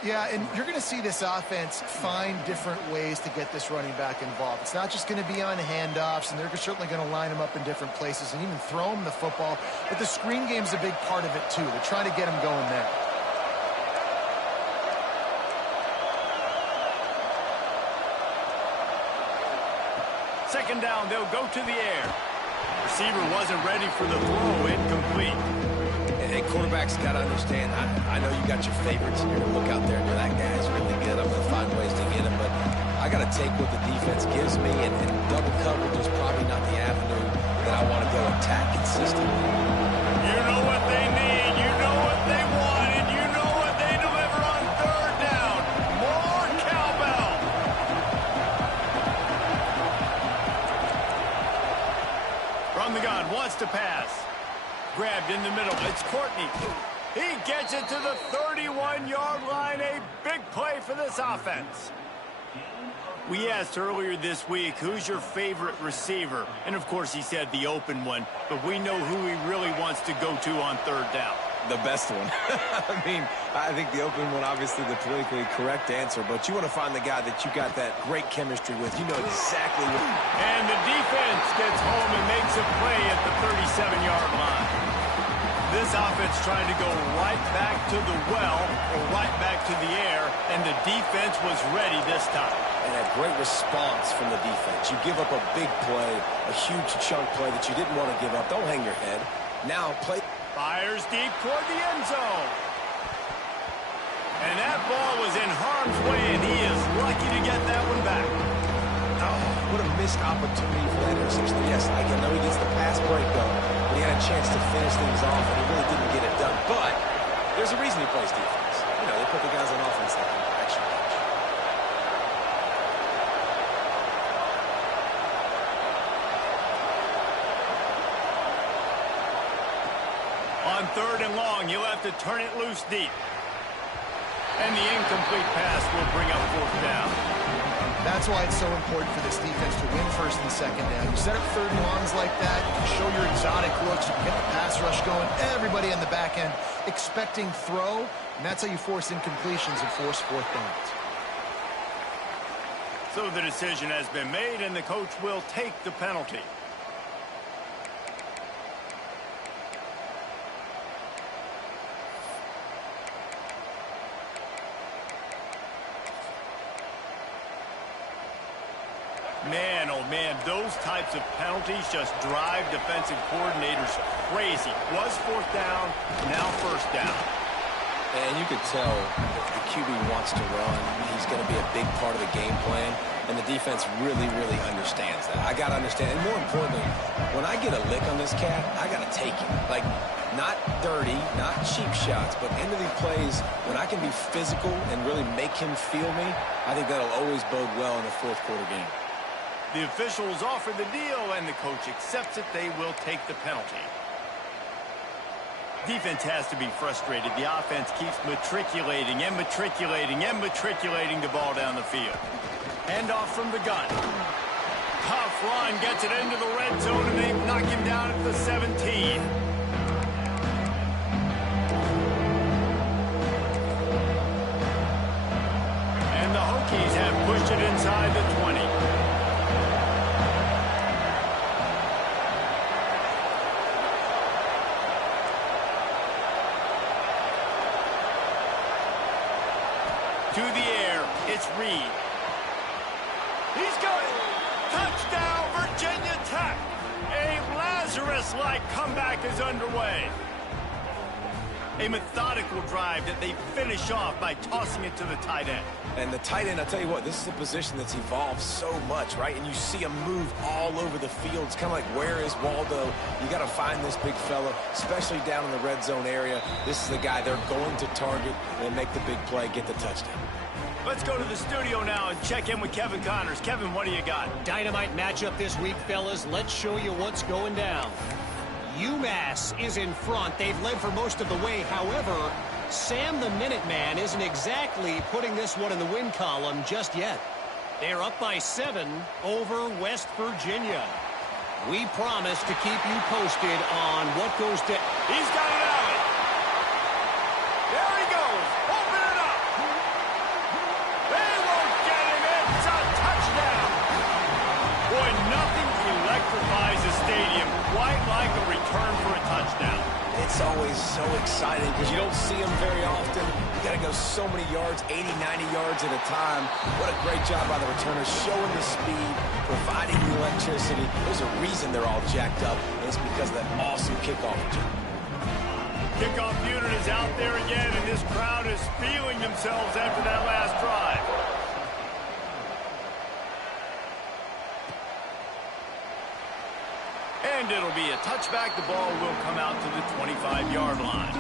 Yeah, and you're going to see this offense find different ways to get this running back involved. It's not just going to be on handoffs, and they're certainly going to line him up in different places and even throw him the football. But the screen game's a big part of it, too. They're trying to get him going there. Second down, they'll go to the air. Receiver wasn't ready for the throw, incomplete. Hey, quarterbacks got to understand, I know you got your favorites, and you're going to look out there and go, that guy's really good. I'm going to find ways to get him, but I got to take what the defense gives me, and double coverage is probably not the avenue that I want to go attack consistently. You know what they need, you know what they want, and you know what they deliver on 3rd down. More cowbell. From the gun, wants to pass. Grabbed in the middle. It's Courtney. He gets it to the 31-yard line. A big play for this offense. We asked earlier this week, who's your favorite receiver? And, of course, he said the open one. But we know who he really wants to go to on 3rd down. The best one. I mean, I think the open one, obviously the politically correct answer, but you want to find the guy that you got that great chemistry with. You know exactly what. And the defense gets home and makes a play at the 37-yard line. This offense trying to go right back to the well or right back to the air, and the defense was ready this time. And a great response from the defense. You give up a big play, a huge chunk play that you didn't want to give up. Don't hang your head. Now play. Fires deep toward the end zone. And that ball was in harm's way, and he is lucky to get that one back. Oh, what a missed opportunity for that interception. Yes, I know he gets the pass breakup, but he had a chance to finish things off, and he really didn't get it done. But there's a reason he plays defense. You know, they put the guys on offense that can actually catch. On 3rd and long, you'll have to turn it loose deep. And the incomplete pass will bring up 4th down. That's why it's so important for this defense to win 1st and 2nd down. You set up 3rd and longs like that, you can show your exotic looks, you can get the pass rush going, everybody on the back end expecting throw, and that's how you force incompletions and force 4th downs. So the decision has been made, and the coach will take the penalty. Man, oh man, those types of penalties just drive defensive coordinators crazy. Was 4th down, now 1st down. And you could tell the QB wants to run. He's going to be a big part of the game plan. And the defense really, really understands that. I got to understand. And more importantly, when I get a lick on this cat, I got to take it. Like, not dirty, not cheap shots, but end of these plays, when I can be physical and really make him feel me, I think that'll always bode well in the 4th quarter game. The officials offer the deal, and the coach accepts it. They will take the penalty. Defense has to be frustrated. The offense keeps matriculating and matriculating and matriculating the ball down the field. Handoff from the gun. Tough run, gets it into the red zone, and they knock him down at the 17. And the Hokies have pushed it inside the 20. To the air, it's Reed. He's got it. Touchdown, Virginia Tech. A Lazarus-like comeback is underway. A methodical drive that they finish off by tossing it to the tight end. And the tight end, I'll tell you what, this is a position that's evolved so much, right? And you see him move all over the field. It's kind of like, where is Waldo? You got to find this big fella, especially down in the red zone area. This is the guy they're going to target and make the big play, get the touchdown. Let's go to the studio now and check in with Kevin Connors. Kevin, what do you got? Dynamite matchup this week, fellas. Let's show you what's going down. UMass is in front. They've led for most of the way. However, Sam the Minuteman isn't exactly putting this one in the win column just yet. They're up by 7 over West Virginia. We promise to keep you posted on what goes down. He's got it out. There he goes. Open it up. They won't get him. It's a touchdown. Boy, nothing electrifies a stadium quite like a return for a touchdown. It's always so exciting because you don't see them very often. You got to go so many yards, 80, 90 yards at a time. What a great job by the returners, showing the speed, providing the electricity. There's a reason they're all jacked up, and it's because of that awesome kickoff return. Kickoff unit is out there again, and this crowd is feeling themselves after that last drive. And it'll be a touchback. The ball will come out to the 25-yard line.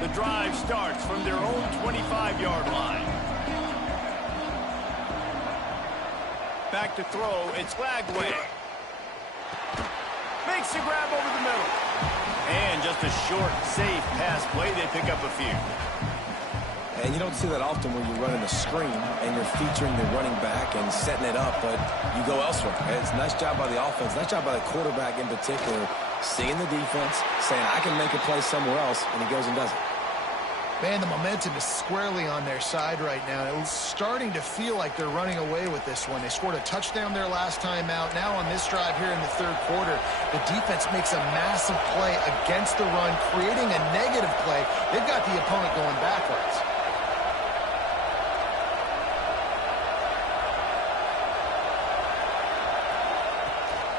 The drive starts from their own 25-yard line. Back to throw. It's Lagway. Makes the grab over the middle. And just a short, safe pass play. They pick up a few. And you don't see that often when you're running a screen and you're featuring the running back and setting it up, but you go elsewhere. It's a nice job by the offense, nice job by the quarterback in particular, seeing the defense, saying, I can make a play somewhere else, and he goes and does it. Man, the momentum is squarely on their side right now. It was starting to feel like they're running away with this one. They scored a touchdown their last time out. Now on this drive here in the third quarter, the defense makes a massive play against the run, creating a negative play. They've got the opponent going backwards.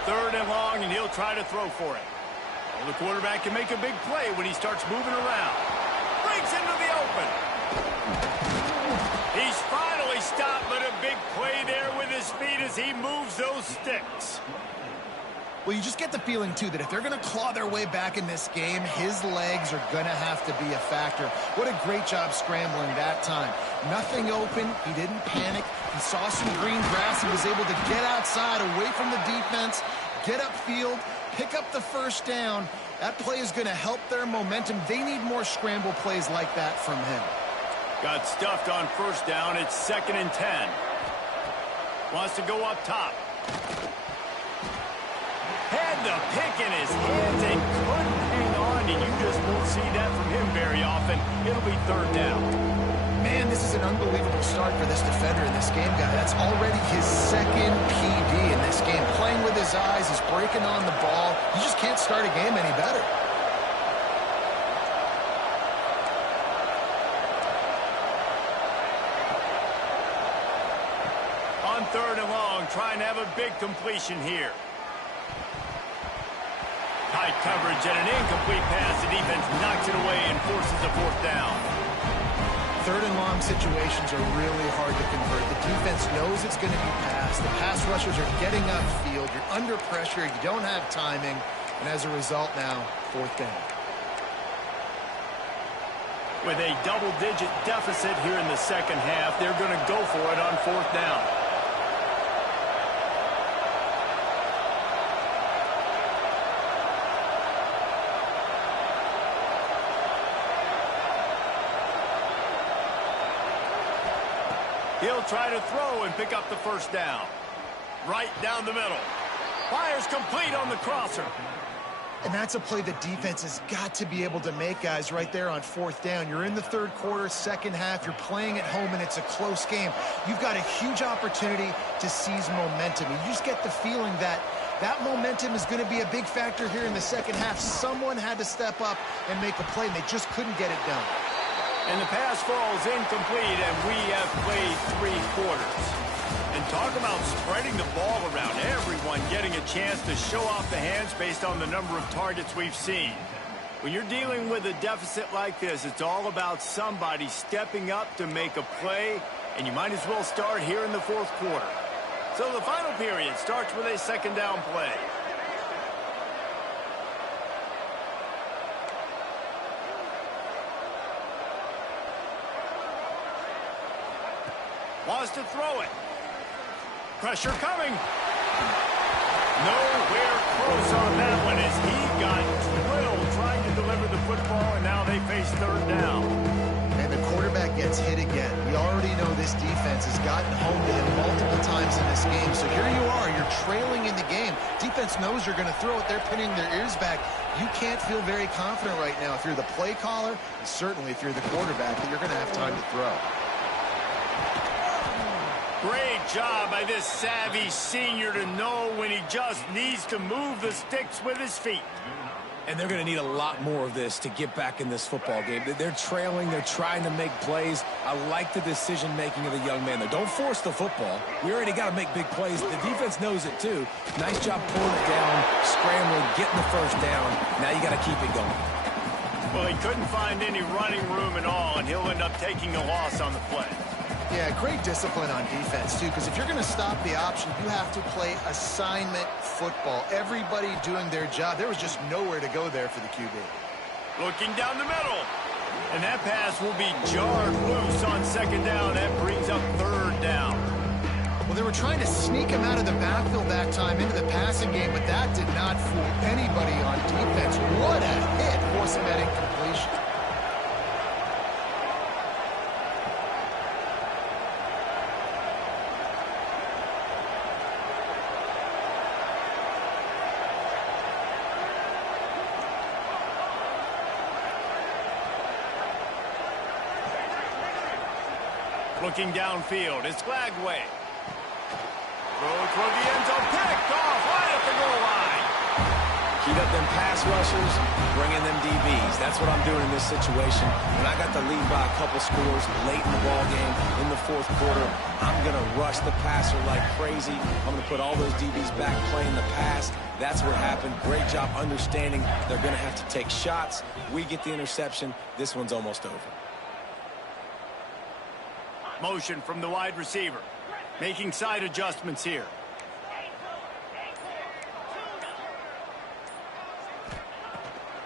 Third and long, and he'll try to throw for it. Well, the quarterback can make a big play when he starts moving around. Breaks into the open. He's finally stopped, but a big play there with his feet as he moves those sticks. Well, you just get the feeling, too, that if they're going to claw their way back in this game, his legs are going to have to be a factor. What a great job scrambling that time. Nothing open. He didn't panic. He saw some green grass. He was able to get outside, away from the defense, get upfield, pick up the first down. That play is going to help their momentum. They need more scramble plays like that from him. Got stuffed on first down. It's 2nd and 10. Wants to go up top. Had the pick in his hands and couldn't hang on, and you just won't see that from him very often. It'll be 3rd down. Man, this is an unbelievable start for this defender in this game, guy. That's already his 2nd PD in this game. Playing with his eyes, he's breaking on the ball. You just can't start a game any better. On 3rd and long, trying to have a big completion here. Tight coverage and an incomplete pass. The defense knocks it away and forces a 4th down. third and long situations are really hard to convert. The defense knows it's going to be passed. The pass rushers are getting upfield. You're under pressure. You don't have timing. And as a result now, fourth down. With a double-digit deficit here in the second half, they're going to go for it on fourth down. He'll try to throw and pick up the first down. Right down the middle. Fires complete on the crosser. And that's a play the defense has got to be able to make, guys, right there on fourth down. You're in the third quarter, second half. You're playing at home, and it's a close game. You've got a huge opportunity to seize momentum. You just get the feeling that that momentum is going to be a big factor here in the second half. Someone had to step up and make a play, and they just couldn't get it done. And the pass falls incomplete, and we have played 3 quarters. And talk about spreading the ball around. Everyone getting a chance to show off the hands based on the number of targets we've seen. When you're dealing with a deficit like this, it's all about somebody stepping up to make a play, and you might as well start here in the fourth quarter. So the final period starts with a second down play. Wants to throw it. Pressure coming. Nowhere close on that one as he got drilled trying to deliver the football, and now they face third down. And the quarterback gets hit again. We already know this defense has gotten home to him multiple times in this game. So here you are. You're trailing in the game. Defense knows you're going to throw it. They're pinning their ears back. You can't feel very confident right now if you're the play caller, and certainly if you're the quarterback, that you're going to have time to throw. Great job by this savvy senior to know when he just needs to move the sticks with his feet. And they're going to need a lot more of this to get back in this football game. They're trailing. They're trying to make plays. I like the decision-making of the young man, though. Don't force the football. We already got to make big plays. The defense knows it, too. Nice job pulling it down, scrambling, getting the first down. Now you got to keep it going. Well, he couldn't find any running room at all, and he'll end up taking a loss on the play. Yeah, great discipline on defense, too, because if you're going to stop the option, you have to play assignment football. Everybody doing their job. There was just nowhere to go there for the QB. Looking down the middle. And that pass will be jarred loose on second down. That brings up third down. Well, they were trying to sneak him out of the backfield that time into the passing game, but that did not fool anybody on defense. What a hit, forcing that incompletion. Looking downfield, it's Glagway. Throw toward the end zone, picked off right at the goal line. Heat up them pass rushers, bring in them DBs. That's what I'm doing in this situation. When I got the lead by a couple scores late in the ball game, in the fourth quarter, I'm going to rush the passer like crazy. I'm going to put all those DBs back playing the pass. That's what happened. Great job understanding they're going to have to take shots. We get the interception. This one's almost over. Motion from the wide receiver. Making side adjustments here.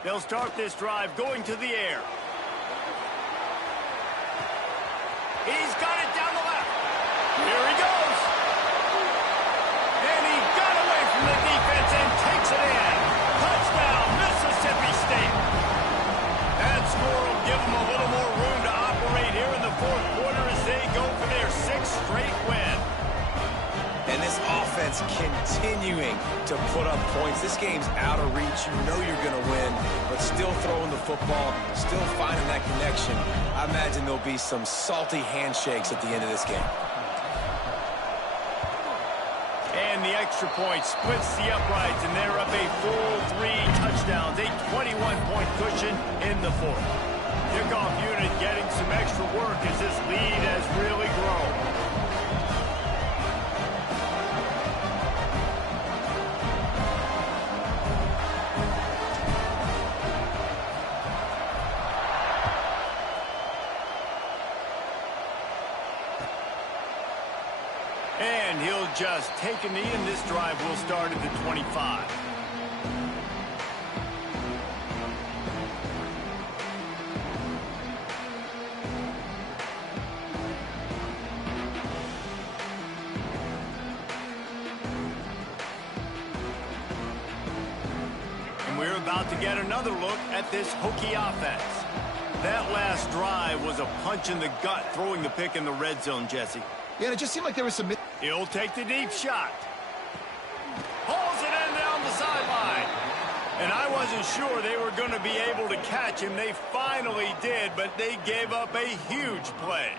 They'll start this drive going to the air. He's got it down the left. Here he goes. And he got away from the defense and takes it in. Touchdown, Mississippi State. That score will give them a little more room to operate here in the fourth quarter as they go for their 6th straight win. And this offense continuing to put up points. This game's out of reach. You know you're going to win, but still throwing the football, still finding that connection. I imagine there'll be some salty handshakes at the end of this game. And the extra point splits the uprights, and they're up a full 3 touchdowns, a 21-point cushion in the fourth. Kickoff unit getting some extra work as this lead has really grown. And he'll just take a knee, and this drive will start at the 25. And we're about to get another look at this Hokie offense. That last drive was a punch in the gut, throwing the pick in the red zone, Jesse. Yeah, and it just seemed like there was some... He'll take the deep shot. Hauls it in down the sideline. And I wasn't sure they were going to be able to catch him. They finally did, but they gave up a huge play.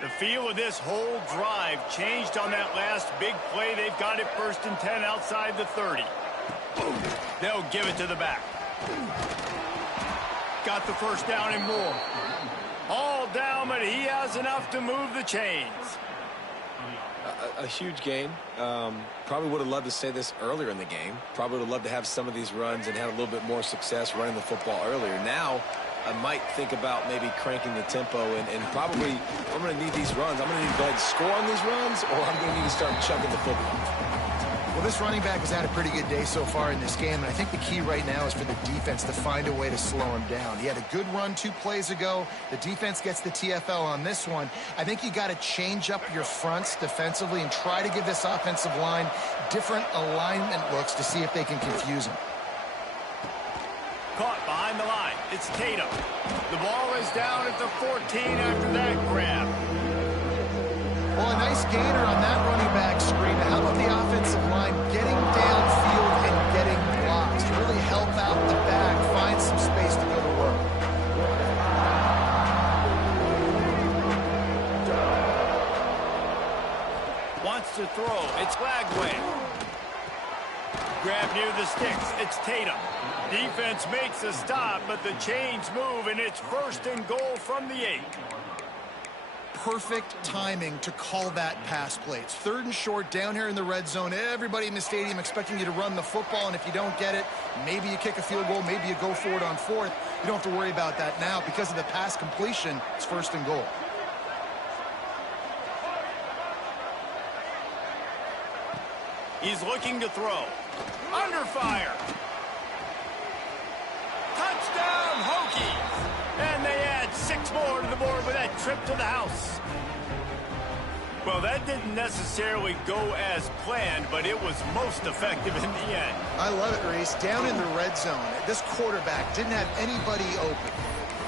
The feel of this whole drive changed on that last big play. They've got it 1st and 10 outside the 30. They'll give it to the back. Got the first down and more. All down, but he has enough to move the chains. A huge gain. Probably would have loved to say this earlier in the game. Probably would have loved to have some of these runs and had a little bit more success running the football earlier. Now, I might think about maybe cranking the tempo and probably, I'm going to need these runs. I'm going to need to go ahead and score on these runs, or I'm going to need to start chucking the football. Well, this running back has had a pretty good day so far in this game, and I think the key right now is for the defense to find a way to slow him down. He had a good run 2 plays ago. The defense gets the TFL on this one. I think you got to change up your fronts defensively and try to give this offensive line different alignment looks to see if they can confuse him. Caught behind the line. It's Tatum. The ball is down at the 14 after that grab. Well, a nice gainer on that running back screen. How about the offensive line getting downfield and getting blocks to really help out the back, find some space to go to work? Wants to throw. It's Lagway. Grab near the sticks. It's Tatum. Defense makes a stop, but the chains move, and it's 1st and goal from the 8. Perfect timing to call that pass play. It's 3rd and short down here in the red zone. Everybody in the stadium expecting you to run the football, and if you don't get it, maybe you kick a field goal, maybe you go for it on 4th. You don't have to worry about that now. Because of the pass completion, it's 1st and goal. He's looking to throw. Under fire. Touchdown, Hokies! And they add 6 more to the board with that trip to the house. Well, that didn't necessarily go as planned, but it was most effective in the end. I love it, Reese. Down in the red zone, this quarterback didn't have anybody open.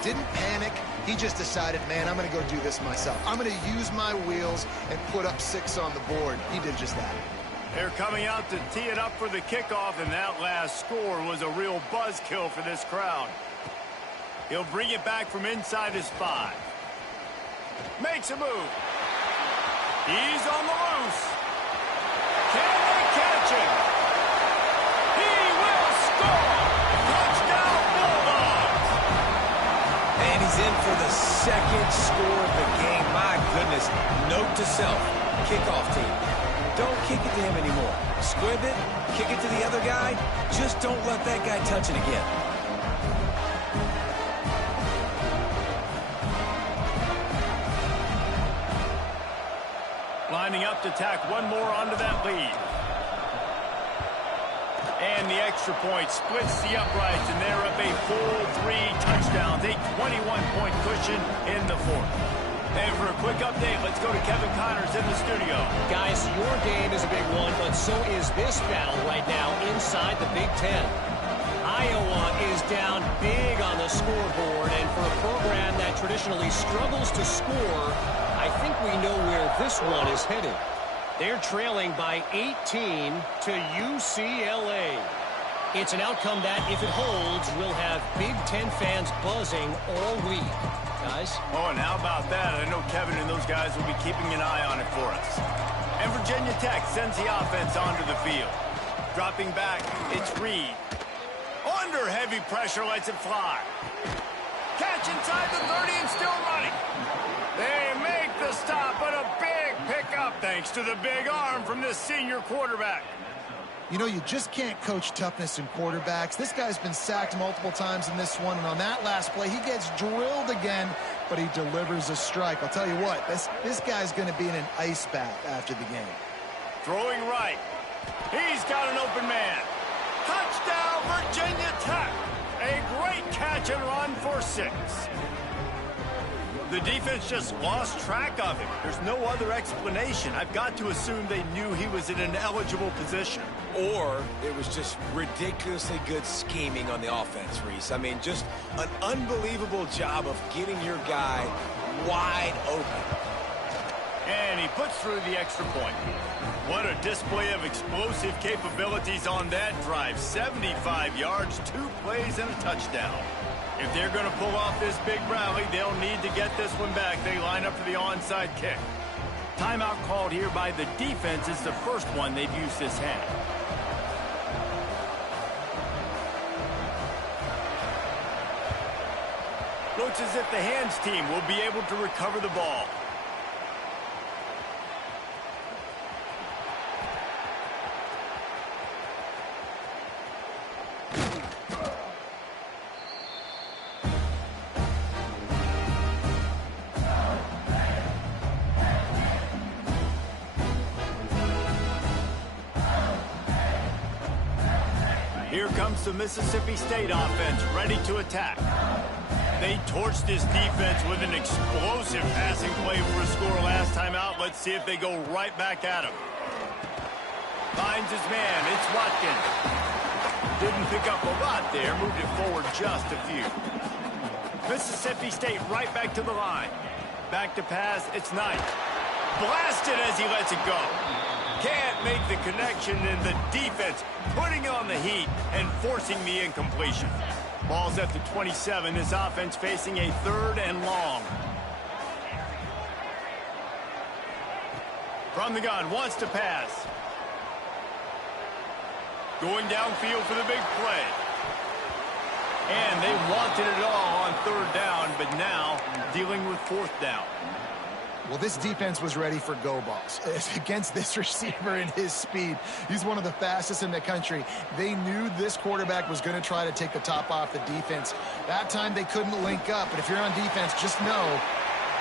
Didn't panic. He just decided, man, I'm going to go do this myself. I'm going to use my wheels and put up 6 on the board. He did just that. They're coming out to tee it up for the kickoff, and that last score was a real buzzkill for this crowd. He'll bring it back from inside his 5. Makes a move. He's on the loose. Can they catch him? He will score! Touchdown, Bulldogs! And he's in for the 2nd score of the game. My goodness. Note to self, kickoff team. Don't kick it to him anymore. Squib it, kick it to the other guy. Just don't let that guy touch it again. Lining up to tack one more onto that lead. And the extra point splits the uprights, and they're up a full 3 touchdowns, a 21-point cushion in the 4th. And for a quick update, let's go to Kevin Connors in the studio. Guys, your game is a big one, but so is this battle right now inside the Big Ten. Iowa is down big on the scoreboard, and for a program that traditionally struggles to score, I think we know where this one is headed. They're trailing by 18 to UCLA. It's an outcome that, if it holds, will have Big Ten fans buzzing all week. Guys? Oh, and how about that? I know Kevin and those guys will be keeping an eye on it for us. And Virginia Tech sends the offense onto the field. Dropping back, it's Reed. Under heavy pressure, lets it fly. Catch inside the 30 and still running. They make the stop, but a big pickup thanks to the big arm from this senior quarterback. You know, you just can't coach toughness in quarterbacks. This guy's been sacked multiple times in this one, and on that last play, he gets drilled again, but he delivers a strike. I'll tell you what, this guy's going to be in an ice bath after the game. Throwing right. He's got an open man. Touchdown, Virginia Tech. A great catch and run for 6. The defense just lost track of him. There's no other explanation. I've got to assume they knew he was in an eligible position. Or it was just ridiculously good scheming on the offense, Reese. I mean, just an unbelievable job of getting your guy wide open. And he puts through the extra point. What a display of explosive capabilities on that drive. 75 yards, 2 plays, and a touchdown. If they're going to pull off this big rally, they'll need to get this one back. They line up for the onside kick. Timeout called here by the defense is the first one they've used this half. Looks as if the hands team will be able to recover the ball. Here comes the Mississippi State offense, ready to attack. They torched this defense with an explosive passing play for a score last time out. Let's see if they go right back at him. Finds his man. It's Watkins. Didn't pick up a lot there. Moved it forward just a few. Mississippi State right back to the line. Back to pass. It's Knight. Blasted as he lets it go. Can't make the connection, and the defense putting on the heat and forcing the incompletion. Ball's at the 27. This offense facing a 3rd and long. From the gun, wants to pass. Going downfield for the big play. And they wanted it all on 3rd down, but now dealing with 4th down. Well, this defense was ready for go balls. Against this receiver and his speed, he's one of the fastest in the country. They knew this quarterback was going to try to take the top off the defense. That time they couldn't link up, but if you're on defense, just know.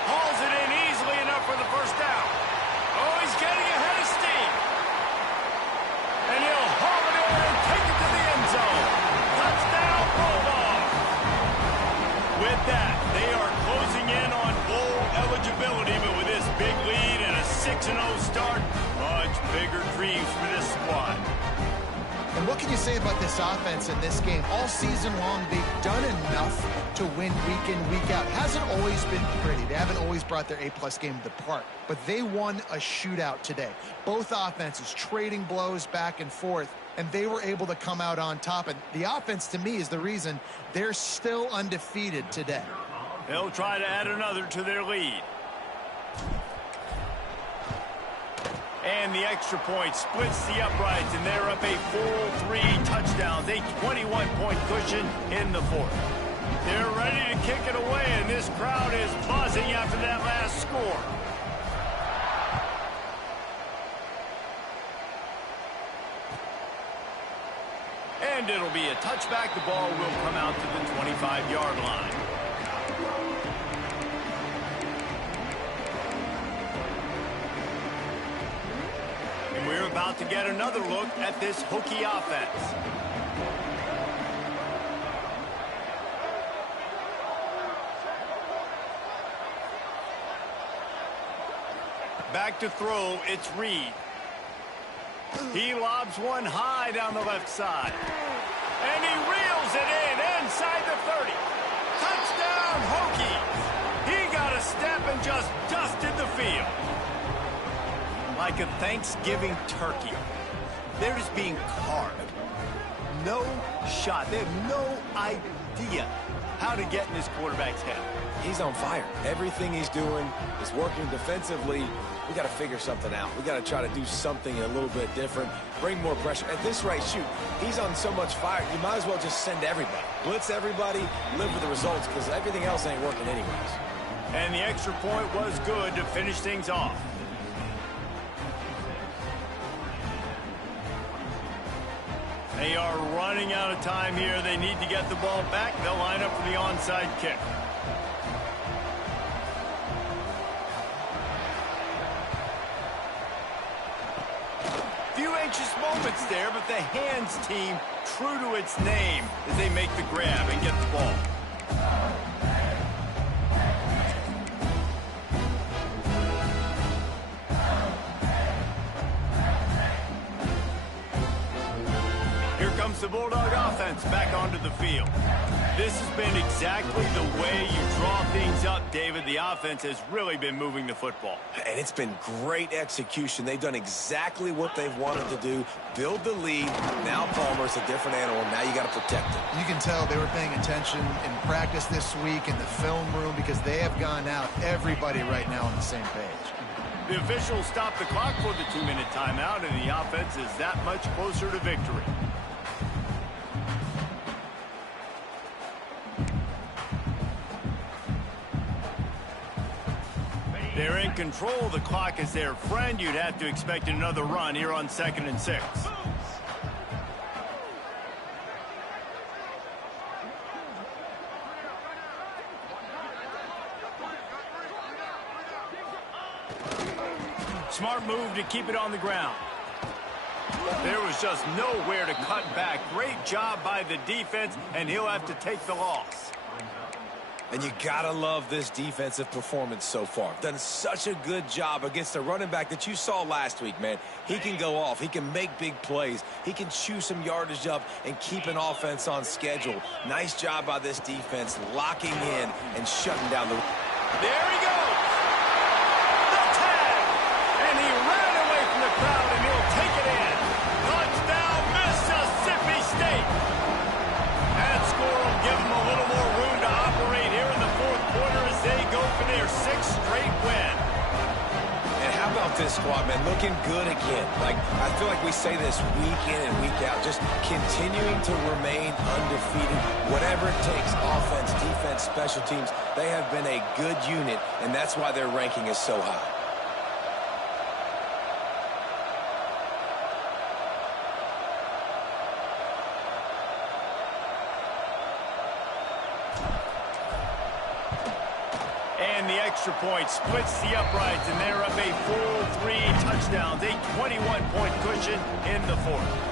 Hauls it in easily enough for the 1st down. Oh, he's getting ahead of steam. And he'll haul it in and take it to the end zone. Touchdown, Bulldog. With that, they are closing in on bowl eligibility, but with this big lead and a 6-0 start, much bigger dreams for this squad. And what can you say about this offense in this game? All season long, they've done enough to win week in, week out. Hasn't always been pretty. They haven't always brought their A-plus game to the park, but they won a shootout today. Both offenses trading blows back and forth, and they were able to come out on top. And the offense, to me, is the reason they're still undefeated today. They'll try to add another to their lead. And the extra point splits the uprights, and they're up a full 3 touchdowns, a 21-point cushion in the 4th. They're ready to kick it away, and this crowd is buzzing after that last score. And it'll be a touchback. The ball will come out to the 25-yard line. And we're about to get another look at this Hokie offense. Back to throw, it's Reed. He lobs one high down the left side. And he reels it in inside the 30. Touchdown, Hokies. He got a step and just dusted the field. Like a Thanksgiving turkey. They're just being carved. No shot. They have no idea how to get in this quarterback's head. He's on fire. Everything he's doing is working defensively. We got to figure something out. We got to try to do something a little bit different, bring more pressure. At this rate, shoot, he's on so much fire, you might as well just send everybody. Blitz everybody, live with the results, because everything else ain't working anyways. And the extra point was good to finish things off. They are running out of time here. They need to get the ball back. They'll line up for the onside kick. Few anxious moments there, but the hands team, true to its name, as they make the grab and get the ball. The Bulldog offense back onto the field. This has been exactly the way you draw things up, David. The offense has really been moving the football. And it's been great execution. They've done exactly what they've wanted to do. Build the lead. Now Palmer's a different animal. Now you got to protect it. You can tell they were paying attention in practice this week in the film room because they have gone out, everybody right now on the same page. The officials stopped the clock for the 2-minute timeout, and the offense is that much closer to victory. They're in control. The clock is their friend. You'd have to expect another run here on 2nd and 6. Smart move to keep it on the ground. There was just nowhere to cut back. Great job by the defense, and he'll have to take the loss. And you gotta love this defensive performance so far. Done such a good job against the running back that you saw last week, man. He can go off. He can make big plays. He can chew some yardage up and keep an offense on schedule. Nice job by this defense locking in and shutting down the... There he goes! The tag! And he ran away from the crowd, and he'll take it in. Touchdown, Mississippi State! That score will give them a little more room to operate here in the fourth quarter as they go for their 6th straight win. And how about this squad, man? Looking good again. Like, I feel like we say this week in and week out, just continuing to remain undefeated. Whatever it takes, offense, defense, special teams, they have been a good unit, and that's why their ranking is so high. And the extra point splits the uprights, and they're up a full 3 touchdowns, a 21-point cushion in the fourth.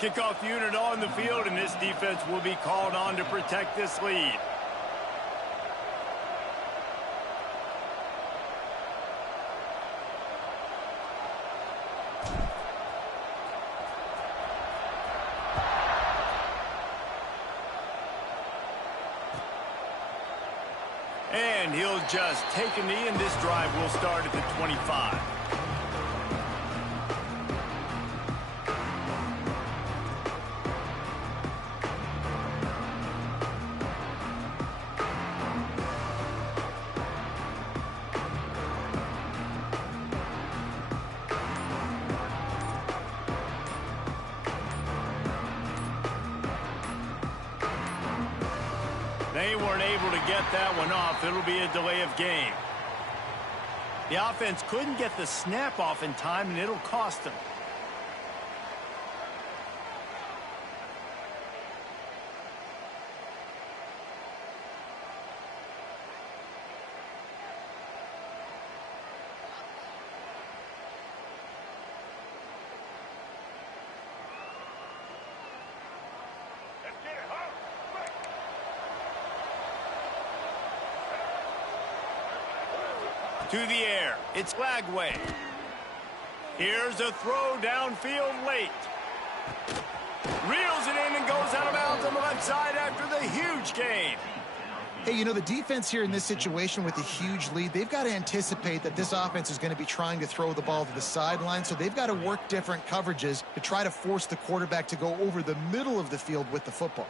Kickoff unit on the field, and this defense will be called on to protect this lead. And he'll just take a knee, and this drive will start at the 25. They weren't able to get that one off. It'll be a delay of game. The offense couldn't get the snap off in time, and it'll cost them. To the air. It's Lagway. Here's a throw downfield late. Reels it in and goes out of bounds on the left side after the huge gain. Hey, you know, the defense here in this situation with a huge lead, they've got to anticipate that this offense is going to be trying to throw the ball to the sideline, so they've got to work different coverages to try to force the quarterback to go over the middle of the field with the football.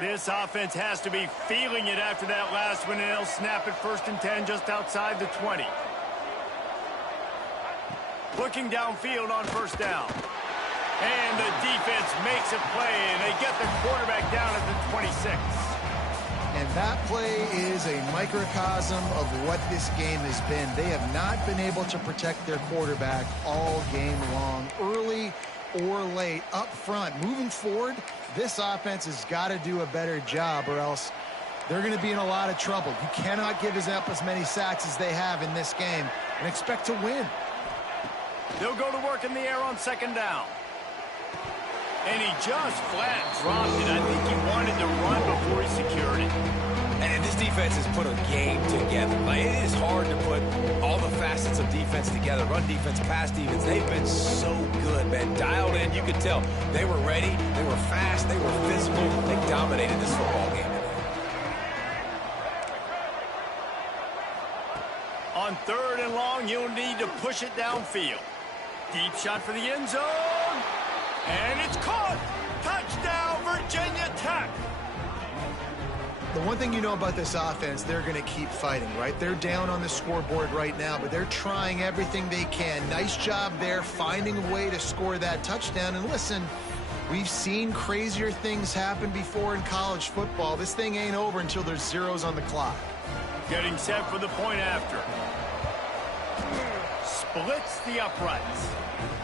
This offense has to be feeling it after that last one, and they'll snap it 1st and 10 just outside the 20. Looking downfield on first down. And the defense makes a play, and they get the quarterback down at the 26. And that play is a microcosm of what this game has been. They have not been able to protect their quarterback all game long, early or late, up front. Moving forward, this offense has got to do a better job, or else they're going to be in a lot of trouble. You cannot give up as many sacks as they have in this game and expect to win. They'll go to work in the air on second down. And he just flat dropped it. I think he wanted to run before he secured it. And this defense has put a game together. Like, it is hard to put all the facets of defense together. Run defense, pass defense. They've been so good, man. Dialed in. You could tell they were ready. They were fast. They were physical. They dominated this football game today. On third and long, you'll need to push it downfield. Deep shot for the end zone. And it's caught. Touchdown, Virginia Tech. The one thing you know about this offense, they're going to keep fighting, right? They're down on the scoreboard right now, but they're trying everything they can. Nice job there, finding a way to score that touchdown. And listen, we've seen crazier things happen before in college football. This thing ain't over until there's zeros on the clock. Getting set for the point after. Splits the uprights.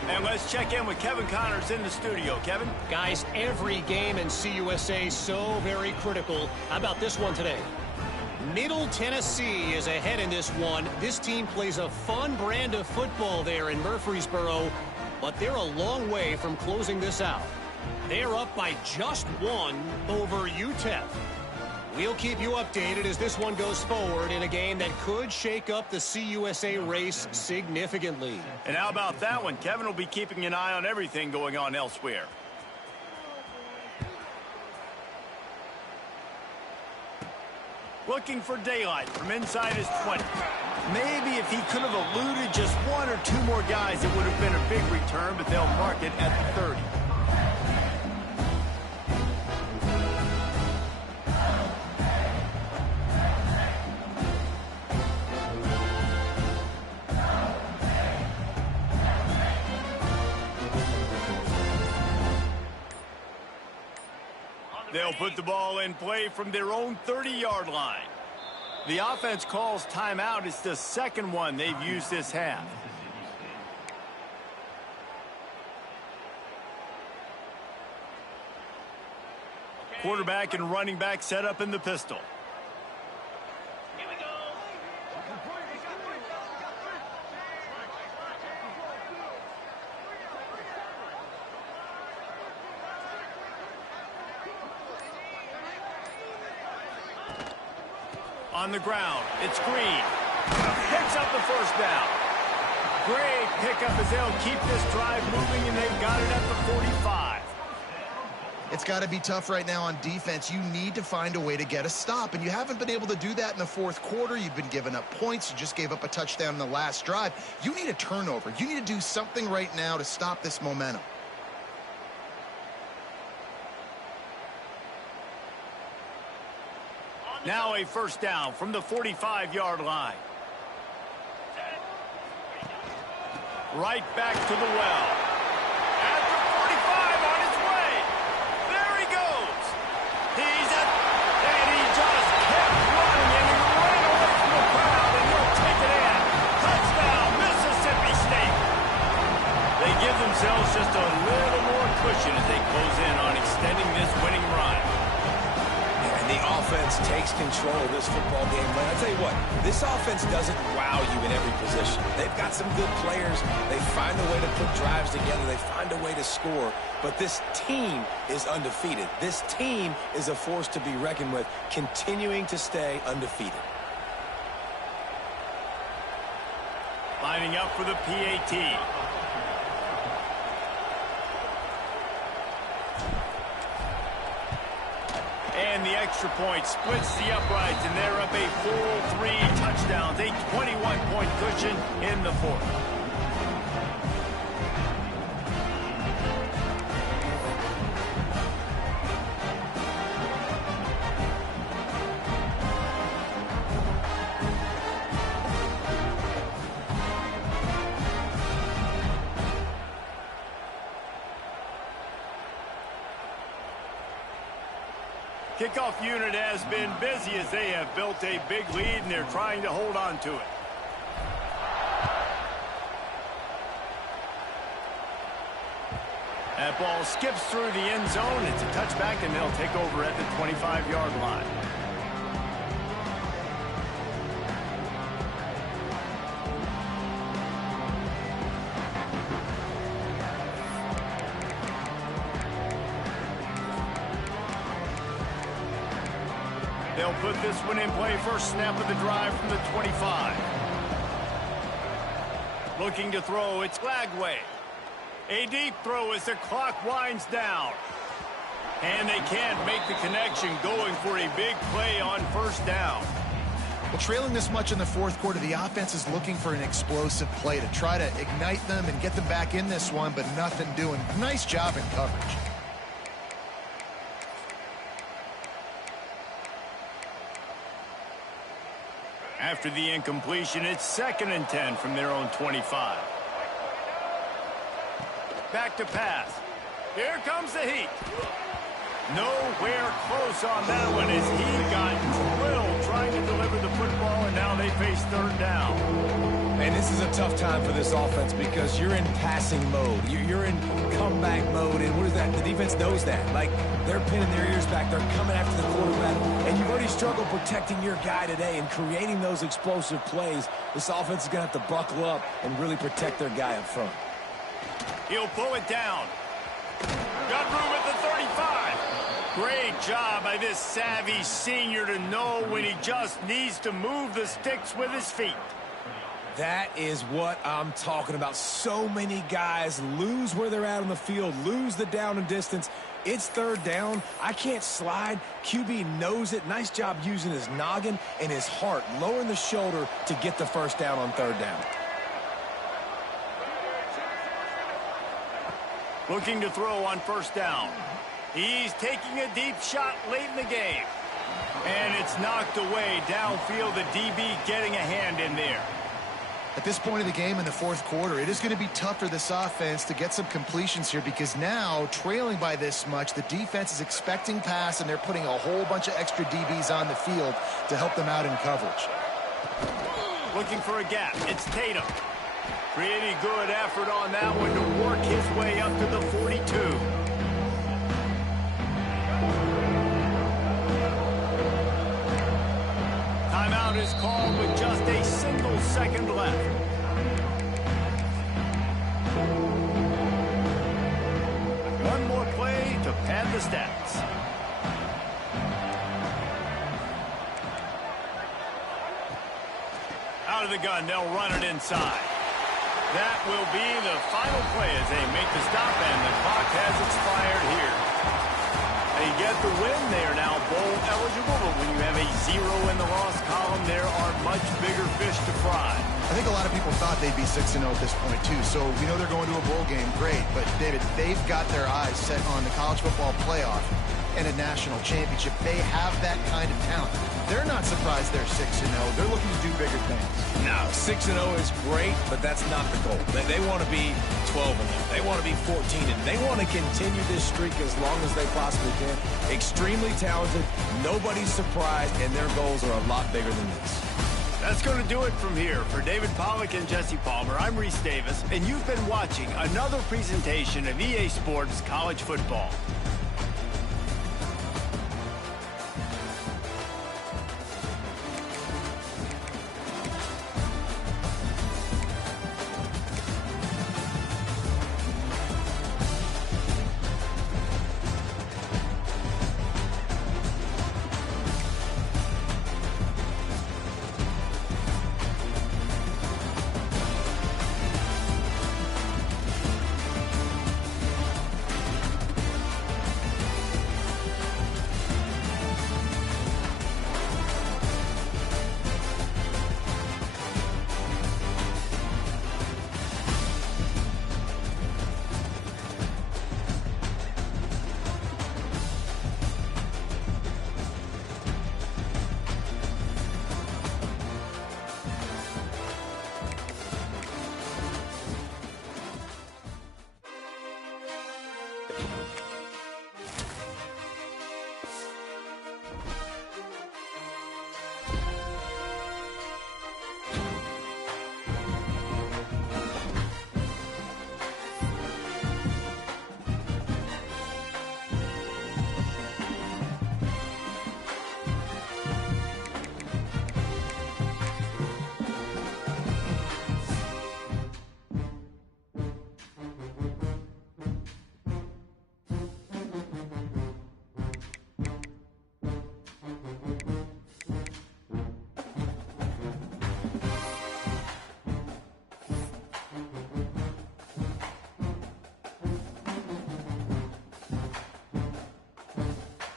And let's check in with Kevin Connors in the studio. Kevin? Guys, every game in CUSA so very critical. How about this one today? Middle Tennessee is ahead in this one. This team plays a fun brand of football there in Murfreesboro, but they're a long way from closing this out. They're up by just one over UTEP. We'll keep you updated as this one goes forward in a game that could shake up the CUSA race significantly. And how about that one? Kevin will be keeping an eye on everything going on elsewhere. Looking for daylight from inside his 20. Maybe if he could have eluded just one or two more guys, it would have been a big return, but they'll mark it at the 30. They'll put the ball in play from their own 30-yard line. The offense calls timeout. It's the second one they've used this half. Quarterback and running back set up in the pistol. On the ground, it's Green. Picks up the first down. Great pickup as they'll keep this drive moving, and they've got it at the 45. It's got to be tough right now on defense. You need to find a way to get a stop, and you haven't been able to do that in the fourth quarter. You've been giving up points. You just gave up a touchdown in the last drive. You need a turnover. You need to do something right now to stop this momentum. Now a first down from the 45-yard line. Right back to the well. At the 45 on his way. There he goes. And he just kept running, and he ran away from the crowd, and he'll take it in. Touchdown, Mississippi State. They give themselves just a little more cushion as they close in on extending this winning run. The offense takes control of this football game. But I tell you what, this offense doesn't wow you in every position. They've got some good players. They find a way to put drives together. They find a way to score. But this team is undefeated. This team is a force to be reckoned with, continuing to stay undefeated. Lining up for the PAT. And the extra point splits the uprights, and they're up a full 3 touchdowns, a 21-point cushion in the fourth. Kickoff unit has been busy as they have built a big lead, and they're trying to hold on to it. That ball skips through the end zone. It's a touchback, and they'll take over at the 25-yard line. They'll put this one in play. First snap of the drive from the 25. Looking to throw, it's Lagway. A deep throw as the clock winds down. And they can't make the connection, going for a big play on first down. Well, trailing this much in the fourth quarter, the offense is looking for an explosive play to try to ignite them and get them back in this one, but nothing doing. Nice job in coverage. After the incompletion, it's 2nd and 10 from their own 25. Back to pass. Here comes the heat. Nowhere close on that one as he got drilled trying to deliver the football, and now they face 3rd down. And this is a tough time for this offense because you're in passing mode. You're in comeback mode, and what is that? The defense knows that. Like, they're pinning their ears back. They're coming after the quarterback, and you've already struggled protecting your guy today and creating those explosive plays. This offense is going to have to buckle up and really protect their guy up front. He'll pull it down. Got room at the 35. Great job by this savvy senior to know when he just needs to move the sticks with his feet. That is what I'm talking about. So many guys lose where they're at on the field, lose the down and distance. It's 3rd down. I can't slide. QB knows it. Nice job using his noggin and his heart, lowering the shoulder to get the first down on 3rd down. Looking to throw on first down. He's taking a deep shot late in the game. And it's knocked away downfield. The DB getting a hand in there. At this point of the game in the fourth quarter, it is going to be tough for this offense to get some completions here because now, trailing by this much, the defense is expecting pass, and they're putting a whole bunch of extra DBs on the field to help them out in coverage. Looking for a gap. It's Tatum. Pretty good effort on that one to work his way up to the 42. Timeout is called with just a single second left. One more play to pad the stats. Out of the gun, they'll run it inside. That will be the final play as they make the stop, and the clock has expired here. They get the win. They are now bowl eligible, but when you have a 0 in the loss column, there are much bigger fish to fry. I think a lot of people thought they'd be 6-0 at this point, too. So we know they're going to a bowl game. Great. But, David, they've got their eyes set on the college football playoff and a national championship. They have that kind of talent. They're not surprised they're 6-0. They're looking to do bigger things. No, 6-0 is great, but that's not the goal. They want to be 12-0. They want to be 14-0. They want to continue this streak as long as they possibly can. Extremely talented. Nobody's surprised, and their goals are a lot bigger than this. That's going to do it from here. For David Pollack and Jesse Palmer, I'm Reese Davis, and you've been watching another presentation of EA Sports College Football.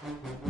it.